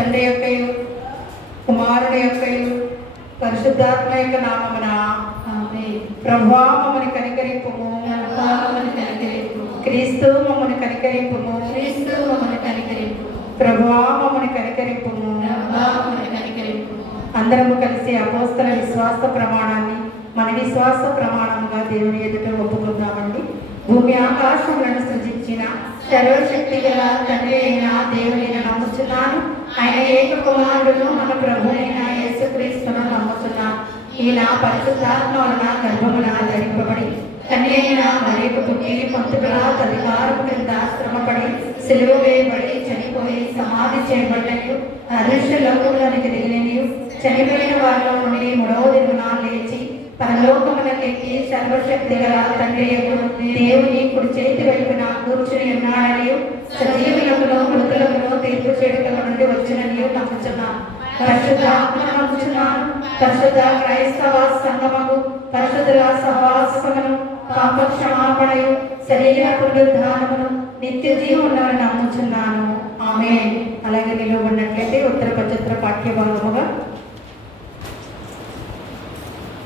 తండ్రి యొక్కయు కుమారుని యొక్కయు పరిశుద్ధాత్మ యొక్క నామమున ప్రభువా మమ్మల్ని కనికరింపుము. క్రీస్తు మమ్మల్ని కనికరింపుము. ప్రభువా మమ్మల్ని కనికరింపుము. అందరము కలిసి అపోస్తల విశ్వాస ప్రమాణాన్ని మన విశ్వాస ప్రమాణముగా దేవుని ఎదుట ఒప్పుకుందామండి. భూమి ఆకాశములను సృజించిన సర్వశక్తి గల తండ్రి అయిన దేవుని నమ్ముచున్నాను. ఆయన ఏక కుమారుడును మన ప్రభువైన యేసుక్రీస్తును నమ్ముచున్నాను. ఈయన పరిశుద్ధాత్మ వలన గర్భమున ధరింపబడి కన్య అయిన మరియకు పుట్టి పొంతుగా అధికారము క్రింద శ్రమపడి సిలువ వేయబడి చనిపోయి సమాధి చేయబడ్డను. అదృశ్య లోకములోనికి దిగిననియు చనిపోయిన వారిలో నుండి మూడవ దిగున లేచి పరలోకములకెక్కి సర్వశక్తి గల తండ్రి దేవుని కుడి చేతి వైపున కూర్చుని ఉన్నాడనియు సజీవులకును మృతులకును తీర్పు చేయడం నుండి వచ్చిననియు నమ్ముచున్నాను. పరిశుద్ధాత్మను నమ్ముచున్నాను. పరిశుద్ధ క్రైస్తవ సంగమము పరిశుద్ధుల సహవాసమును పాప క్షమాపణయు శరీర పునరుద్ధానమును నిత్య జీవములను నమ్ముచున్నాను. ఆమేన్. అలాగే నిలువ ఉన్నట్లయితే ఉత్తర పచత్ర పాఠ్య భాగముగా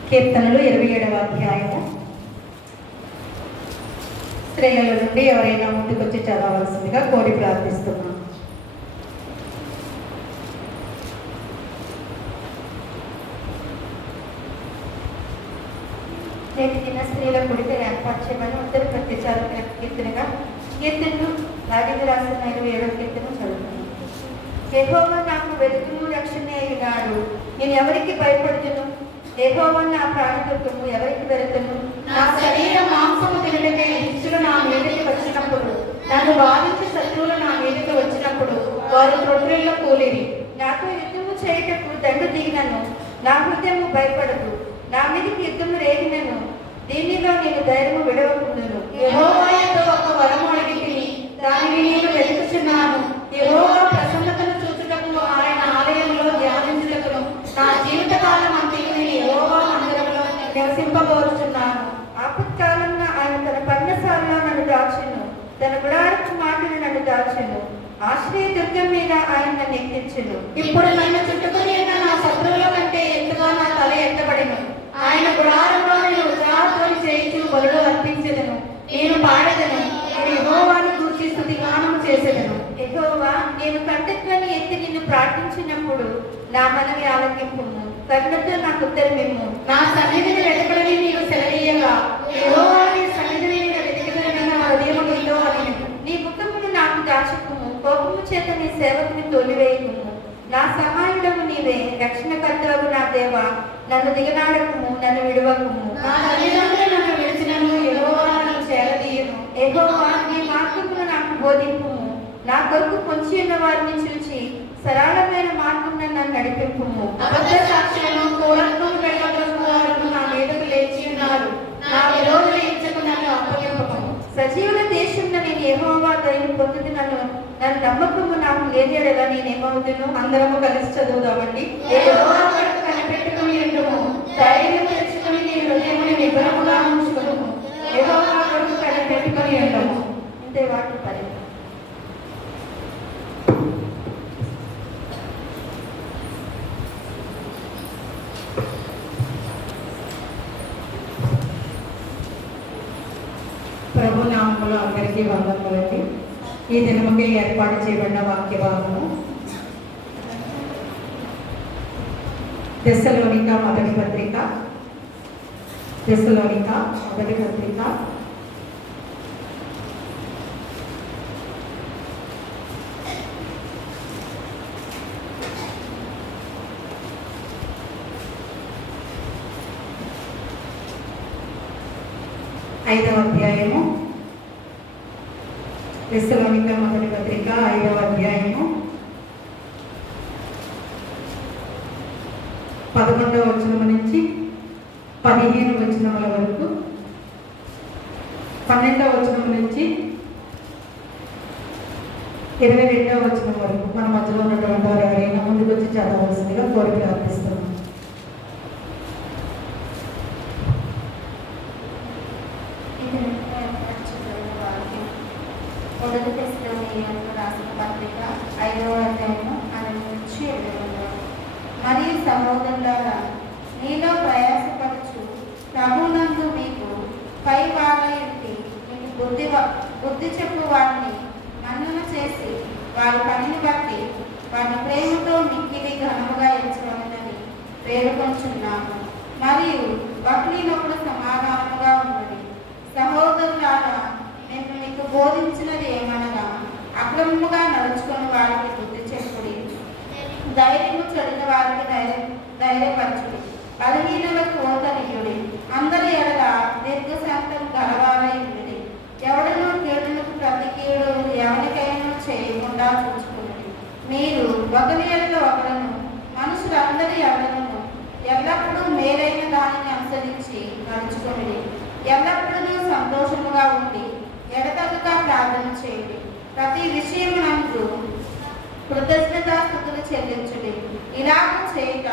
కీర్తనలు 27వ అధ్యాయము స్త్రీల నుండి ఎవరైనా ముందుకొచ్చి చదవవలసిందిగా కోరి ప్రార్థిస్తున్నాను. నేటి దిన స్త్రీల కొడితే ఏర్పాటు చేయమని ఉత్తర ప్రత్యచారం కీర్తనగా కీర్తనలు దావీదు రాసిన 27వ కీర్తన చదువుతున్నాను. యెహోవా నాకు వెలుగును రక్షణ అయినాడు, నేను ఎవరికి భయపడుతును? యెహోవా నా ప్రాణదుర్గము, ఎవరికి వెళుతును? నా శరీర మాంసము తినటకే ఇచ్చులు నా మీదకి వచ్చినప్పుడు, నన్ను బాధించి శత్రువులు నా మీదకి వచ్చినప్పుడు వారు ప్రొట్రెల్లో కూలిరి. నాతో యుద్ధము చేయటకు దండు దిగినను, నా హృదయము భయపడదు. నా మీదకి యుద్ధము రేగినను, దీనిలో నేను ధైర్యము విడవకుండును. యెహోవాతో ఒక వరము అడిగితిని, దానిని నేను వెతుకుచున్నాను. యెహోవా ప్రసన్నతను చూచుటకు ఆయన ఆలయంలో ధ్యానించుటకును నా జీవితకాలం అంతయు నేను యెహోవా మందిరములో నివసింపబోచున్నాను. ఆపత్కాలంలో ఆయన తన పర్ణశాలలో నన్ను దాచెను, తన గుడారపు మాటను నన్ను దాచెను. ఆశ్రయ దుర్గం మీద ఆయన నన్ను ఎక్కించెను. ఇప్పుడు నన్ను చుట్టుకుని ఉన్న నా శత్రువుల కంటే ఎత్తుగా నా తల ఎత్తబడెను. ఆయన గుడారంలో నేను ఉత్సాహధ్వని చేయించు బలులు అర్పించెదను. నేను పాడెదను, నేను యెహోవాను గూర్చి స్తుతిగానము చేసెదను. యెహోవా, నేను కంఠధ్వని ఎత్తి నిన్ను ప్రార్థించినప్పుడు నా మనవి ఆలకింపుము. కరుణతో నాకు ఉత్తరమిమ్ము. నా సన్నిధిని వెతకడని నీవు సెలవీయగా, యెహోవా నీ సన్నిధిని నేను వెతికిదనన్న నా హృదయము నీలో అనిను. నీ ముఖమును నాకు దాచుకుము, కోపము చేత నీ సేవకుని తోలివేయుకుము. నా సహాయుడము నీవే, రక్షణకర్తవు నా దేవా. నన్ను దిగనాడకుము, నన్ను విడువకుము. నా తల్లిదండ్రులు నన్ను విడిచినను, యెహోవా నన్ను చేరదీయును. యెహోవా, నీ మార్గమును నాకు బోధింపుము. నా కొరకు పొంచి ఉన్న వారిని చూచి సరళమైన మార్గమున నన్ను నడిపింపుము. అబద్ధ సాక్షులను కోరత్వము వెళ్ళగొట్టు వారు నా మీదకు లేచి ఉన్నారు. నా విరోధుల ఇచ్చకు నన్ను అప్పగింపకము. సజీవుల దేశంలో నేను యెహోవా దయను పొందుతు నన్ను నమ్మకము నాకు లేని ఎడల నేనేమవుతును? అందరము కలిసి చదువుదామండి. యెహోవా కొరకు కనిపెట్టుకుని ఉండుము, ధైర్యం తెచ్చుకుని నీ హృదయముని నిబ్బరముగా ఉంచుకును. యెహోవా కొరకు కనిపెట్టుకుని ఉండుము. ఇంతే వాటి పని. ప్రభు నామములో అందరికీ వందనములండి. ఈ దినముకి ఏర్పాటు చేయబడిన వాక్య భాగము తెస్సలోనిక మొదటి పత్రిక 5వ అధ్యాయము. తెస్సలోనిక మొదటి పత్రిక 5వ అధ్యాయము 11వ వచనం నుంచి 15వ వచనముల వరకు, 12వ వచనం నుంచి 22వ వచనం వరకు మన మధ్యలో ఉన్నటువంటి వారు ఎవరైనా ముందుకు వచ్చి చదవవలసిందిగా కోరి ప్రార్థిస్తున్నాం. మొదటి తెస్సలోనికయులకు రాసిన పత్రిక 5వ అధ్యాయము 6 నుంచి నుంచి ఎదురయ్యారు. మరియు సహోదరులారా, నీలో ప్రయాసపడుచు ప్రభునందు మీకు పై వారైంటి మీకు బుద్ధి చెప్పు వారిని మన్నన చేసి వారి పనిని బట్టి వారి ప్రేమతో మిక్కిలి ఘనముగా ఎంచవలనని వేడుకొంచున్నాము. మరియు ఒకరినొకడు సమాధానముగా ఉన్నది. సహోదరులారా, నేను మీకు బోధించినది ఏమనగా అక్రమముగా నడుచుకుని వారికి బుద్ధి చెప్పుడి, ధైర్యము చెడిన వారికి ధైర్యపరచుడి, బలహీనులకు ఓతనీయుడి, అందరి ఎడల దీర్ఘశాంతం గలవారై ఉండి, ఎవడను కీడులకు ప్రతి కీడు ఎవరికైనా చేయకుండా చూసుకున్నది. మీరు ఒకరి ఎడల ఒకరను మనుషులందరి ఎడలను ఎల్లప్పుడూ మేలైన దానిని అనుసరించి నడుచుకుని ఎల్లప్పుడూ సంతోషముగా ఉండి ఎడతెగక ప్రార్థన చేయండి. ప్రతి విషయమునందు కృతజ్ఞతాస్తుతులు చెల్లించుడి. ఇలాగ చేయక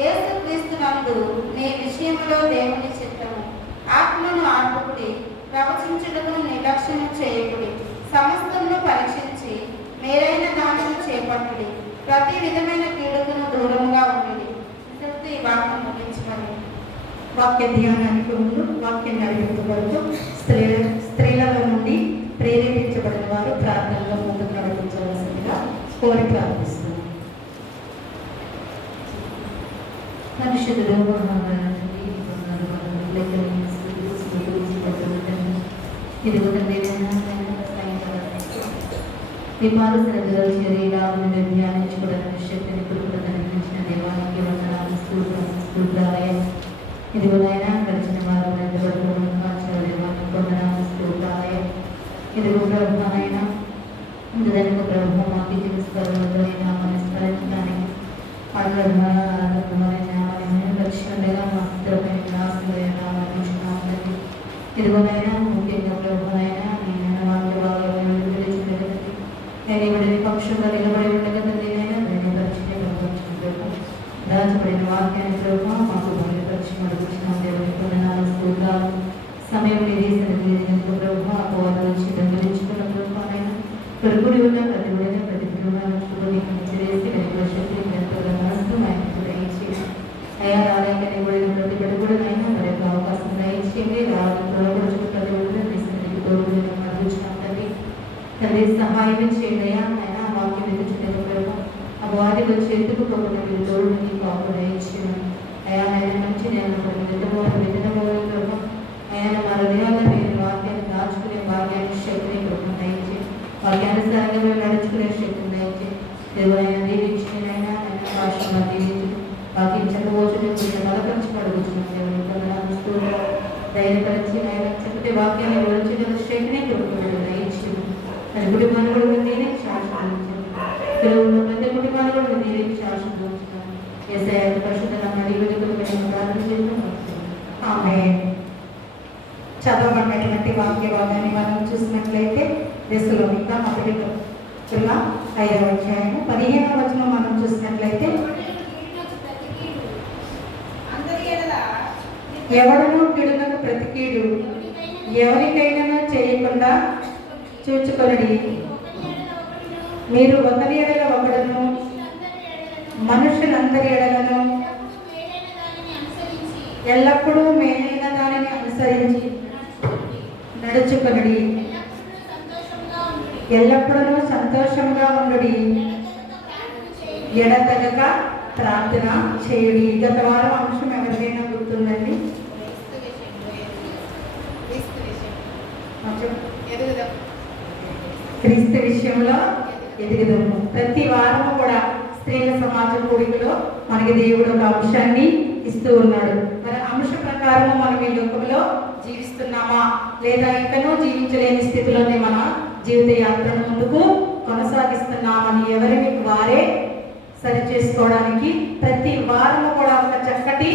యేసుక్రీస్తునందు నీ విషయంలో దేవుని చిత్తము. ఆత్మను ఆర్పుకుడి, ప్రవచించుటకు నిర్లక్ష్యము చేయకుడి. సమస్తమును పరీక్షించి మేలైన దానిని చేపట్టుడి. ప్రతి విధమైన కీడుకును దూరంగా ఉండి ఈ వాక్యం ముగించమని. వాక్య ధ్యానానికి ముందు వాక్యం నడిపే వరకు స్త్రీలలో నుండి ప్రేరేపించబడిన వారు ప్రార్థనలో ముందుకు నడిపించవలసిందిగా కోరి ప్రార్థిస్తున్నాను. పరిశుద్ధుడు ఇదిగో మీ పాలు శ్రద్ధలు శరీరాలను ధ్యానించుకోవడానికి శక్తిని కృపను కనిపించిన దేవానికి వందనాలు స్తోత్రాలయం. ఇదిగో నాయన గడిచిన వారం ఎంతవరకు దేవానికి వందనాలు స్తోత్రాలయం. ఇదిగో ప్రభుత్వనైనా ముందుదనుక ప్రభు మాకు తెలుసుకోవాలతో మన స్మరించడానికి లక్ష్యంగా మా స్థిరమైన ఆశ్రయమైన ఇదిగోనైనా ముఖ్యంగా ప్రభునైనా నేను వాళ్ళ బాగా తెలిసినది నేను ఇవిడిని పక్షంగా నిలబడి ఉండగలది నేను పరిచయం దాచబడిన వాక్యాన్ని ప్రభు మాకు పరిచయం అడుగుతున్నాం. దేవుని స్తోత్రాలు. సమయం నిరీక్షణ ప్రభు అపవాదం నుంచి దొంగిలించుకున్న ప్రభునైనా కొడుకుడి ఉన్న ప్రతి ఉడిన ప్రతి కుటుంబాన్ని చేసి శక్తి అయ్యా రాలేకనే కూడా ప్రతి బిడ్డ కూడా నైనా మరి యొక్క అవకాశం దయచేయండి. రావచ్చు ప్రతి తండ్రి తండ్రి సహాయం చేయండి. అయ్యా ఆయన వాక్యం ఎదుర్చుకునే ప్రభు ఆ వారి వచ్చి ఎత్తుకుపోకుండా మీరు తోడు మీకు కాపు దయచేయండి. అయ్యా ఆయన మంచి నేను విధమోలు ప్రభు ఆయన మన హృదయాల్లో మీరు వాక్యాన్ని దాచుకునే భాగ్యాన్ని శక్తిని ప్రభు దయచేయండి. వాక్యానుసారంగా మేము నడుచుకునే శక్తిని దయచేయండి. దేవుడైనా దీవించిన ఆయన భాషలో దీవించు వాక్యం చెప్పవచ్చు బలపరిచి పడుగుతున్నాం. దేవుని ధైర్యపరిచి ఆయన చెప్పే వాక్యాన్ని వివరించిన శక్తిని కొడుకున్నాడు దయచి మరి కుటుంబాన్ని కూడా నేనే శాశ్వతించాను. పిల్లలు ప్రతి కుటుంబాన్ని కూడా నేనే శాశ్వతించాను. ఏసఐ పరిశుద్ధ ప్రార్థన చేస్తున్నాం. ఆమె చదవబడినటువంటి వాక్య భాగాన్ని మనం చూసినట్లయితే దశలోనిక మొదటి 5వ అధ్యాయము 15వ వచనం మనం చూసినట్లయితే ఎవడను కీడునకు ప్రతి కీడు ఎవరికైనా చేయకుండా చూచుకొనడి. మీరు ఒకరి ఎడల ఒకడును మనుషులందరి ఎడలను ఎల్లప్పుడూ మేలైన దానిని అనుసరించి నడుచుకొనడి. ఎల్లప్పుడూ సంతోషంగా ఉండుడి, ఎడతెగక ప్రార్థన చేయుడి. గత వారం అంశం ఎవరికైనా గుర్తుందండి? క్రీస్తు విషయంలో ఎదుగుదము. ప్రతి వారము కూడా స్త్రీల సమాజ కూడికలో మనకి దేవుడు ఒక అంశాన్ని ఇస్తూ ఉన్నాడు. మరి అంశ ప్రకారము మనం ఈ లోకంలో జీవిస్తున్నామా లేదా ఇంకనూ జీవించలేని స్థితిలోనే మన జీవిత యాత్రను ముందుకు కొనసాగిస్తున్నామని ఎవరికి వారే సరి చేసుకోవడానికి ప్రతి వారము కూడా ఒక చక్కటి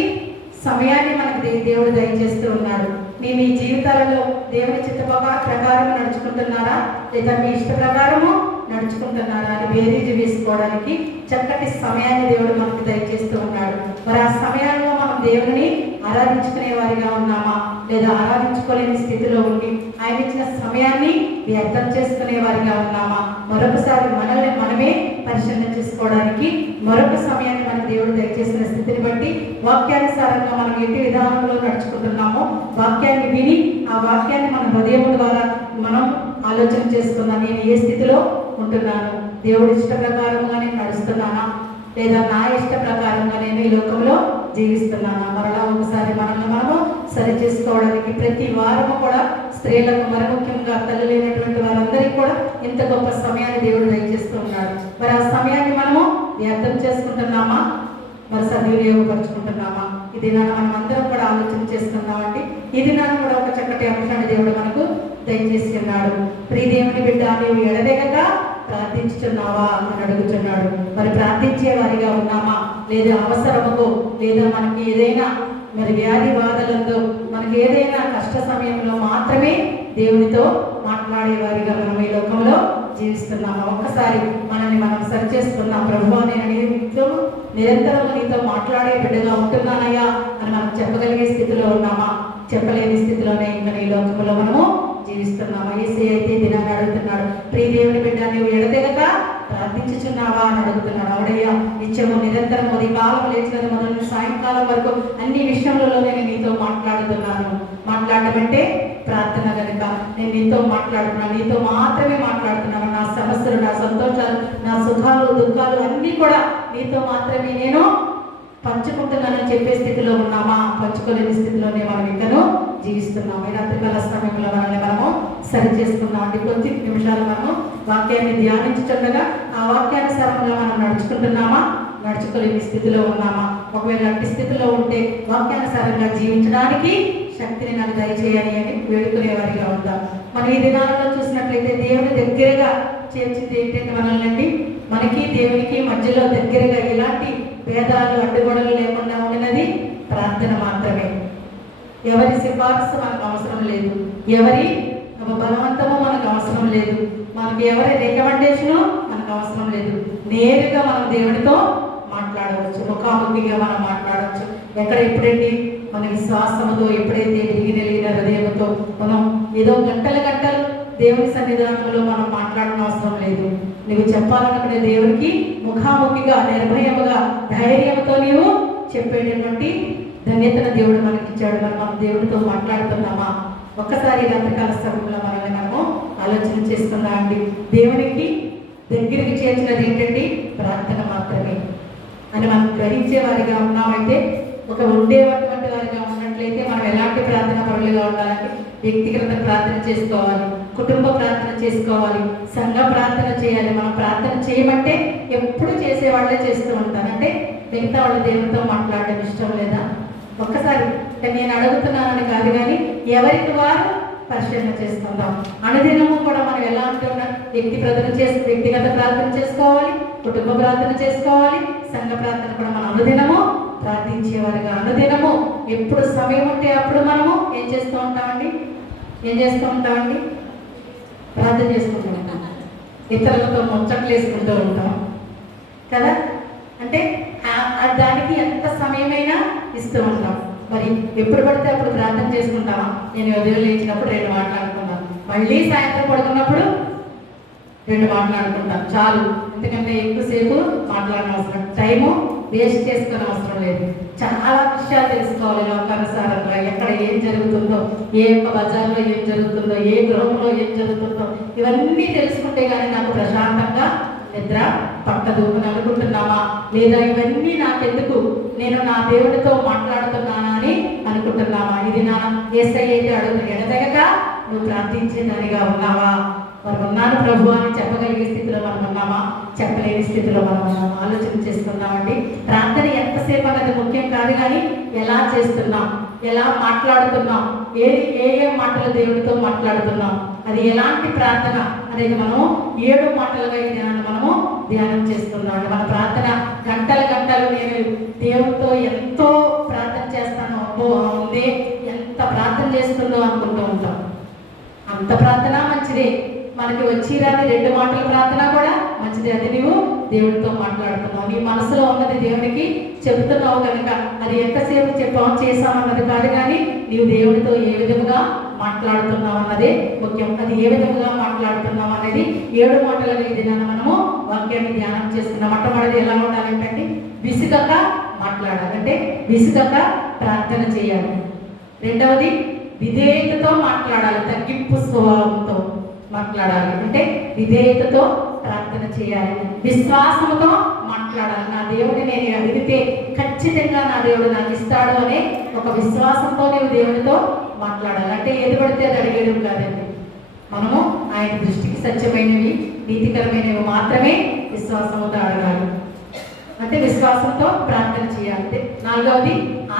సమయాన్ని మనకు దేవుడు దయచేస్తూ ఉన్నాడు. మీ మీ జీవితాలలో దేవుని చిత్త ప్రకారం నడుచుకుంటున్నారా లేదా మీ ఇష్ట ప్రకారము నడుచుకుంటున్నారా అని బేరీజు వేసుకోవడానికి చక్కటి సమయాన్ని దేవుడు మనకు దయచేస్తూ ఉన్నాడు. మరి ఆ సమయాల్లో మనం దేవుని ఆరాధించుకునే వారిగా ఉన్నామా లేదా ఆరాధించుకోలేని స్థితిలో ఉండి ఆయన ఇచ్చిన సమయాన్ని వ్యర్థం చేసుకునే వారిగా ఉన్నామా? మరొకసారి మనల్ని మనమే పరిశీలన చేసుకోవడానికి మరొక సమయాన్ని మన దేవుడు దయచేసిన స్థితిని బట్టి వాక్యానుసారంగా మనం ఎట్టి విధానంలో నడుచుకుంటున్నామో వాక్యాన్ని విని ఆ వాక్యాన్ని మన హృదయం ద్వారా మనం ఆలోచన చేసుకుందాం. నేను ఏ స్థితిలో ఉంటున్నాను? దేవుడి ఇష్ట ప్రకారంగా నేను నడుస్తున్నానా, లేదా నా ఇష్ట ప్రకారంగా నేను ఈ లోకంలో జీవిస్తున్నానా? మరలా ఒకసారి మనల్ని మనము సరి చేసుకోవడానికి ప్రతి వారము కూడా స్త్రీలకు, మరి ముఖ్యంగా తల్లి లేనటువంటి వారందరికీ కూడా ఇంత గొప్ప సమయాన్ని దేవుడు దయచేస్తూ ఉన్నాడు. మరి ఆ సమయాన్ని మనము వ్యర్థం చేసుకుంటున్నామా, మరి సద్వినియోగపరుచుకుంటున్నామా? ఇది మనం అందరం కూడా ఆలోచన చేసుకుందామండి. ఇది నాకు కూడా ఒక చక్కటి అంశాన్ని దేవుడు మనకు దయచేసి ఉన్నాడు. ప్రియదేవుని బిడ్డ, నీవు ఎడదెగక ప్రార్థించుతున్నావా అని అడుగుతున్నాడు. మరి ప్రార్థించే వారిగా ఉన్నామా, లేదా అవసరముతో, లేదా మనకి ఏదైనా మరి వ్యాధి బాధలతో, మనకి ఏదైనా కష్ట సమయంలో మాత్రమే దేవునితో మాట్లాడే వారిగా మనం ఈ లోకంలో జీవిస్తున్నామా? ఒక్కసారి మనల్ని మనం సరి చేసుకున్నాం. ప్రభువా, నేను నిరంతరం నీతో మాట్లాడే బిడ్డగా ఉంటున్నానయ్యా అని మనం చెప్పగలిగే స్థితిలో ఉన్నామా? చెప్పలేని స్థితిలోనే ఇంకా ఈ లోకంలో మనము జీవిస్తున్నామా? యేసయ్య అయితే దినాన్ని అడుగుతున్నాడు, ప్రియదేవుని బిడ్డ, నీవు ఎడతెగక ప్రార్థించుచున్నావా అని అడుగుతున్నాడు. అవుడయ్యా, నిత్యము నిరంతరం ఈ కాలం లేచినది మొదలు సాయంకాలం వరకు అన్ని విషయంలో నేను నీతో మాట్లాడుతున్నాను. మాట్లాడటం అంటే ప్రార్థన కనుక నేను నీతో మాట్లాడుతున్నాను, నీతో మాత్రమే మాట్లాడుతున్నాను. నా సమస్యలు, నా సంతోషాలు, నా సుఖాలు, దుఃఖాలు అన్నీ కూడా నీతో మాత్రమే నేను పంచుకుంటున్నానని చెప్పే స్థితిలో ఉన్నామా? పంచుకోలేని స్థితిలోనే మనం ఇంకనూ జీవిస్తున్నాము. ఈ రాత్రికాల సమయంలో మనల్ని మనము సరి చేసుకున్నాం. అంటే కొద్ది నిమిషాలు మనము వాక్యాన్ని ధ్యానించుతుండగా ఆ వాక్యానుసారంగా మనం నడుచుకుంటున్నామా, నడుచుకోలేని స్థితిలో ఉన్నామా? ఒకవేళ అట్టి స్థితిలో ఉంటే వాక్యానుసారంగా జీవించడానికి శక్తిని నాకు దయచేయాలి అని వేడుకునే వారిగా ఉంటాం. మనం ఈ దినాలలో చూసినట్లయితే దేవుని దగ్గరగా చేర్చింది ఏంటంటే మనల్ని మనకి దేవునికి మధ్యలో దగ్గరగా ఎలాంటి భేదాలు, అడ్డుగోడలు లేకుండా ఉన్నది ప్రార్థన మాత్రమే. ఎవరి సిఫార్సు మనకు అవసరం లేదు, ఎవరి బలవంతము మనకు అవసరం లేదు, మనకి ఎవరి రికమెండేషను మనకు అవసరం లేదు. నేరుగా మనం దేవుడితో మాట్లాడవచ్చు, ముఖాముఖిగా మనం మాట్లాడవచ్చు. ఎక్కడ ఎప్పుడైతే మన విశ్వాసముతో, ఎప్పుడైతే విరిగిన హృదయంతో మనం ఏదో గంటలు దేవుని సన్నిధానంలో మనం మాట్లాడడం అవసరం లేదు. నువ్వు చెప్పాలనుకునే దేవునికి ముఖాముఖిగా, నిర్భయముగా, ధైర్యంతో నీవు చెప్పేటటువంటి ధన్యతను దేవుడు మనకి ఇచ్చాడు. మనం దేవుడితో మాట్లాడుతున్నామా? ఒక్కసారి రాత్రికాల సమయంలో మనల్ని మనము ఆలోచన చేసుకుందాం అండి. దేవునికి దగ్గరికి చేర్చినది ఏంటంటే ప్రార్థన మాత్రమే అని మనం గ్రహించే వారిగా ఉన్నామంటే, ఒక ఉండేటువంటి వారిగా ఉన్నట్లయితే మనం ఎలాంటి ప్రార్థన పరులుగా ఉండాలంటే వ్యక్తిగత ప్రార్థన చేసుకోవాలి, కుటుంబ ప్రార్థన చేసుకోవాలి, సంఘ ప్రార్థన చేయాలి. మనం ప్రార్థన చేయమంటే ఎప్పుడు చేసేవాళ్ళే చేస్తూ ఉంటారు. అంటే మిగతా వాళ్ళు దేవునితో మాట్లాడడం ఇష్టం లేదా? ఒక్కసారి నేను అడుగుతున్నానని కాదు, కానీ ఎవరికి వారు పరిశీలన చేసుకుందాం. అనుదినము కూడా మనం ఎలా ఉంటున్నా వ్యక్తిగత ప్రార్థన చేసుకోవాలి, కుటుంబ ప్రార్థన చేసుకోవాలి, సంఘ ప్రార్థన కూడా మనం అనుదినము ప్రార్థించేవారిగా, అనుదినము ఎప్పుడు సమయం ఉంటే అప్పుడు మనము ఏం చేస్తూ ఉంటామండి? ప్రార్థన చేసుకుంటూ ఉంటాం. ఇతరులతో ముచ్చట్లు వేసుకుంటూ ఉంటాం కదా. అంటే దానికి ఎంత సమయమైనా ఇస్తూ ఉంటాం. మరి ఎప్పుడు పడితే అప్పుడు ప్రార్థన చేసుకుంటామా? నేను ఉదయం లేచినప్పుడు 2 మాట్లాడుకుంటాను, మళ్ళీ సాయంత్రం పడుకున్నప్పుడు 2 మాట్లాడుకుంటాను చాలు. ఎందుకంటే ఎక్కువసేపు మాట్లాడడం అవసరం, టైము వేస్ట్ చేసుకునే అవసరం లేదు. చాలా విషయాలు తెలుసుకోవాలి లోకానుసారంగా, ఎక్కడ ఏం జరుగుతుందో, ఏ ఒక్క బజార్లో ఏం జరుగుతుందో, ఏ గృహంలో ఏం జరుగుతుందో, ఇవన్నీ తెలుసుకుంటే కానీ నాకు ప్రశాంతంగా నిద్ర పట్టదు అని అనుకుంటున్నామా? లేదా ఇవన్నీ నాకెందుకు, నేను నా దేవుడితో మాట్లాడుతున్నానా అని అనుకుంటున్నామా? ఇది నా యేసయ్య అయితే అడుగుతుంది, ఎడతెగక నువ్వు ప్రార్థించేదానిగా ఉన్నావా? మరి ఉన్నాను ప్రభు అని చెప్పగలిగే స్థితిలో మనం ఉన్నామా? చెప్పలేని స్థితిలో మనం ఉన్నామా? ఆలోచన చేసుకున్నామండి. ప్రార్థన ఎంతసేపు అన్నది ముఖ్యం కాదు, కానీ ఎలా చేస్తున్నాం, ఎలా మాట్లాడుతున్నాం, ఏ మాటలు దేవుడితో మాట్లాడుతున్నాం, అది ఎలాంటి ప్రార్థన అనేది మనము 7 మాటలుగా ఈ ధ్యానం మనము ధ్యానం చేస్తున్నాం. మన ప్రార్థన గంటలు నేను దేవుడితో ఎంతో ప్రార్థన చేస్తాను, అబ్బో ఉంది ఎంత ప్రార్థన చేస్తుందో అనుకుంటూ ఉంటాం. అంత ప్రార్థన మంచిదే, మనకి వచ్చి రాని 2 మాటల ప్రార్థన కూడా మంచిది. అది నువ్వు దేవుడితో మాట్లాడుతున్నావు, నీ మనసులో ఉన్నది దేవునికి చెబుతున్నావు కనుక అది ఎంతసేపు చెప్పాము చేసామన్నది కాదు, కానీ నీవు దేవుడితో ఏ విధంగా మాట్లాడుతున్నాం అన్నదే ముఖ్యం. అది ఏ విధంగా మాట్లాడుతున్నాం అనేది 7 మాటలుగా ఈ దినాన మనము వాక్యాన్ని ధ్యానం చేస్తున్నాం. మొట్టమొదటిది ఎలా ఉండాలంటే విసుగక మాట్లాడాలి, అంటే విసుగక ప్రార్థన చేయాలి. రెండవది విధేయతతో మాట్లాడాలి, తగ్గింపు స్వభావంతో మాట్లాడాలి, అంటే విధేయతతో ప్రార్థన చేయాలి. విశ్వాసంతో మాట్లాడాలి, నా దేవుడిని నేను అడిగితే ఖచ్చితంగా నా దేవుడు నాకు ఇస్తాడు అనే ఒక విశ్వాసంతో నీవు దేవుడితో మాట్లాడాలి. అంటే ఏది పడితే అది అడిగేయడం కాదండి. మనము ఆయన దృష్టికి సత్యమైనవి, నీతికరమైనవి మాత్రమే విశ్వాసంతో అడగాలి, అంటే విశ్వాసంతో ప్రార్థన చేయాలి. నాలుగవది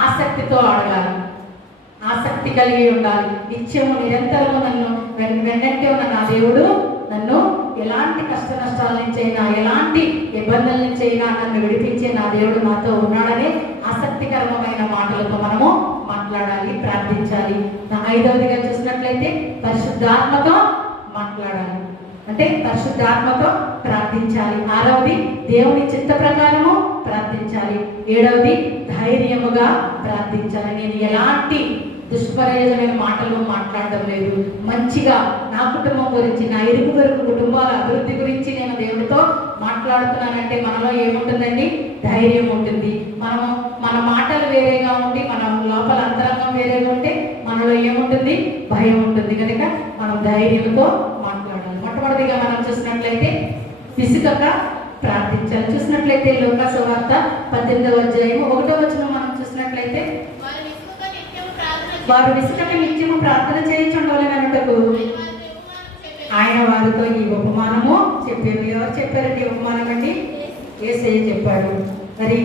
ఆసక్తితో అడగాలి, ఆసక్తి కలిగి ఉండాలి. నిత్యము నిరంతరము నన్ను వెన్నంటే ఉన్న నా దేవుడు నన్ను ఎలాంటి కష్ట నష్టాల నుంచి అయినా, ఎలాంటి ఇబ్బందుల నుంచి అయినా నన్ను విడిపించే నా దేవుడు నాతో ఉన్నాడనే ఆసక్తికరమైన మాటలతో మనము మాట్లాడాలి, ప్రార్థించాలి. ఐదవదిగా చూసినట్లయితే పరిశుద్ధాత్మతో మాట్లాడాలి, అంటే పరిశుద్ధాత్మతో ప్రార్థించాలి. ఆరవది దేవుని చిత్త ప్రకారము ప్రార్థించాలి. ఏడవది ధైర్యముగా ప్రార్థించాలి. నేను ఎలాంటి దుష్ప్రయోజనమైన మాటలు మాట్లాడడం లేదు, మంచిగా నా కుటుంబం గురించి, నా ఇరుగు వరకు కుటుంబాల అభివృద్ధి గురించి నేను దేవుడితో మాట్లాడుతున్నానంటే మనలో ఏముంటుందండి? ధైర్యం ఉంటుంది. మన మాటలు వేరేగా ఉండి మన లోపల అంతరంగం వేరేగా ఉంటే మనలో ఏముంటుంది? భయం ఉంటుంది. కనుక మనం ధైర్యంతో మాట్లాడాలి. మొట్టమొదటిగా మనం చూసినట్లయితే విసుగక ప్రార్థించాలి. చూసినట్లయితే లూకా సువార్త 18వ అధ్యాయం 1వ వచనం మనం చూసినట్లయితే వారు విసుగక నిత్యము ప్రార్థన చేయించుండాలని అన్నటకు ఆయన వారితో ఈ ఉపమానము చెప్పారు. ఎవరు చెప్పారండి ఉపమానం అండి? యేసయ్య చెప్పాడు. మరి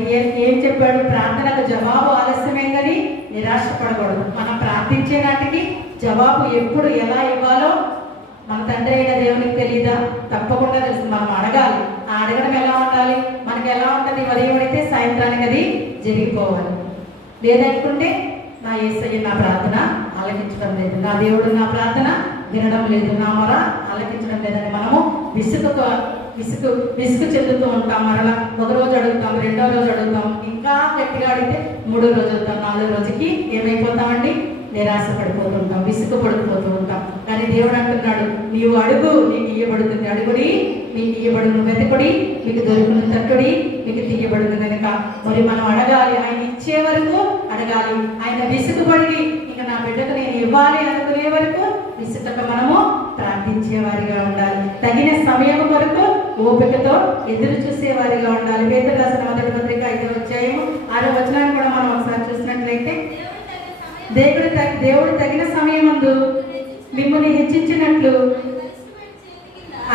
ఏం చెప్పాడు? ప్రార్థనకు జవాబు ఆలస్యమైందని నిరాశపడకూడదు. మనం ప్రార్థించే నాటికి జవాబు ఎప్పుడు ఎలా ఇవ్వాలో మన తండ్రి అయిన దేవునికి తెలియదా? తప్పకుండా తెలుసు. మనం అడగాలి. ఆ అడగడం ఎలా ఉండాలి? మనకి ఎలా ఉంటుంది? ఉదయం అయితే సాయంత్రానికి అది జరిగిపోవాలి. లేదనుకుంటే నా యేసయ్య నా ప్రార్థన ఆలకించడం లేదు, నా దేవుడు నా ప్రార్థన వినడం లేదు, నా మొర ఆలకించడం లేదని మనము విసుగు చెందుతూ ఉంటాం. మరలా ఒక రోజు అడుగుతాం, రెండో రోజు అడుగుతాం, ఇంకా గట్టిగా అడిగితే మూడో రోజు అడుగుతాం, 4వ రోజుకి ఏమైపోతామండి? నిరాశ పడిపోతుంటాం, విసుగు పడిపోతూ ఉంటాం. కానీ దేవుడు అంటున్నాడు, నీవు అడుగు నీకు ఇయ్యబడుతుంది, అడుగుడి మీకు ఇయ్యబడును, వెతకుడి మీకు దొరుకును, తట్టుడి మీకు తీయబడును. కనుక మరి మనం అడగాలి, ఆయన ఇచ్చే వరకు అడగాలి. ఆయన విసుగుపడి ఇక నా బిడ్డకు నేను ఇవ్వాలి అనుకునే వరకు విసుగక మనము ప్రార్థించేవారిగా ఉండాలి. తగిన సమయం వరకు ఓపికతో ఎదురు చూసేవారిగా ఉండాలి. పేతురు రాసిన 1వ పత్రిక 5వ అధ్యాయం 6వ వచనాన్ని కూడా మనం ఒకసారి చూసినట్లయితే దేవుడు తగిన సమయమందు మిమ్మల్ని హెచ్చించినట్లు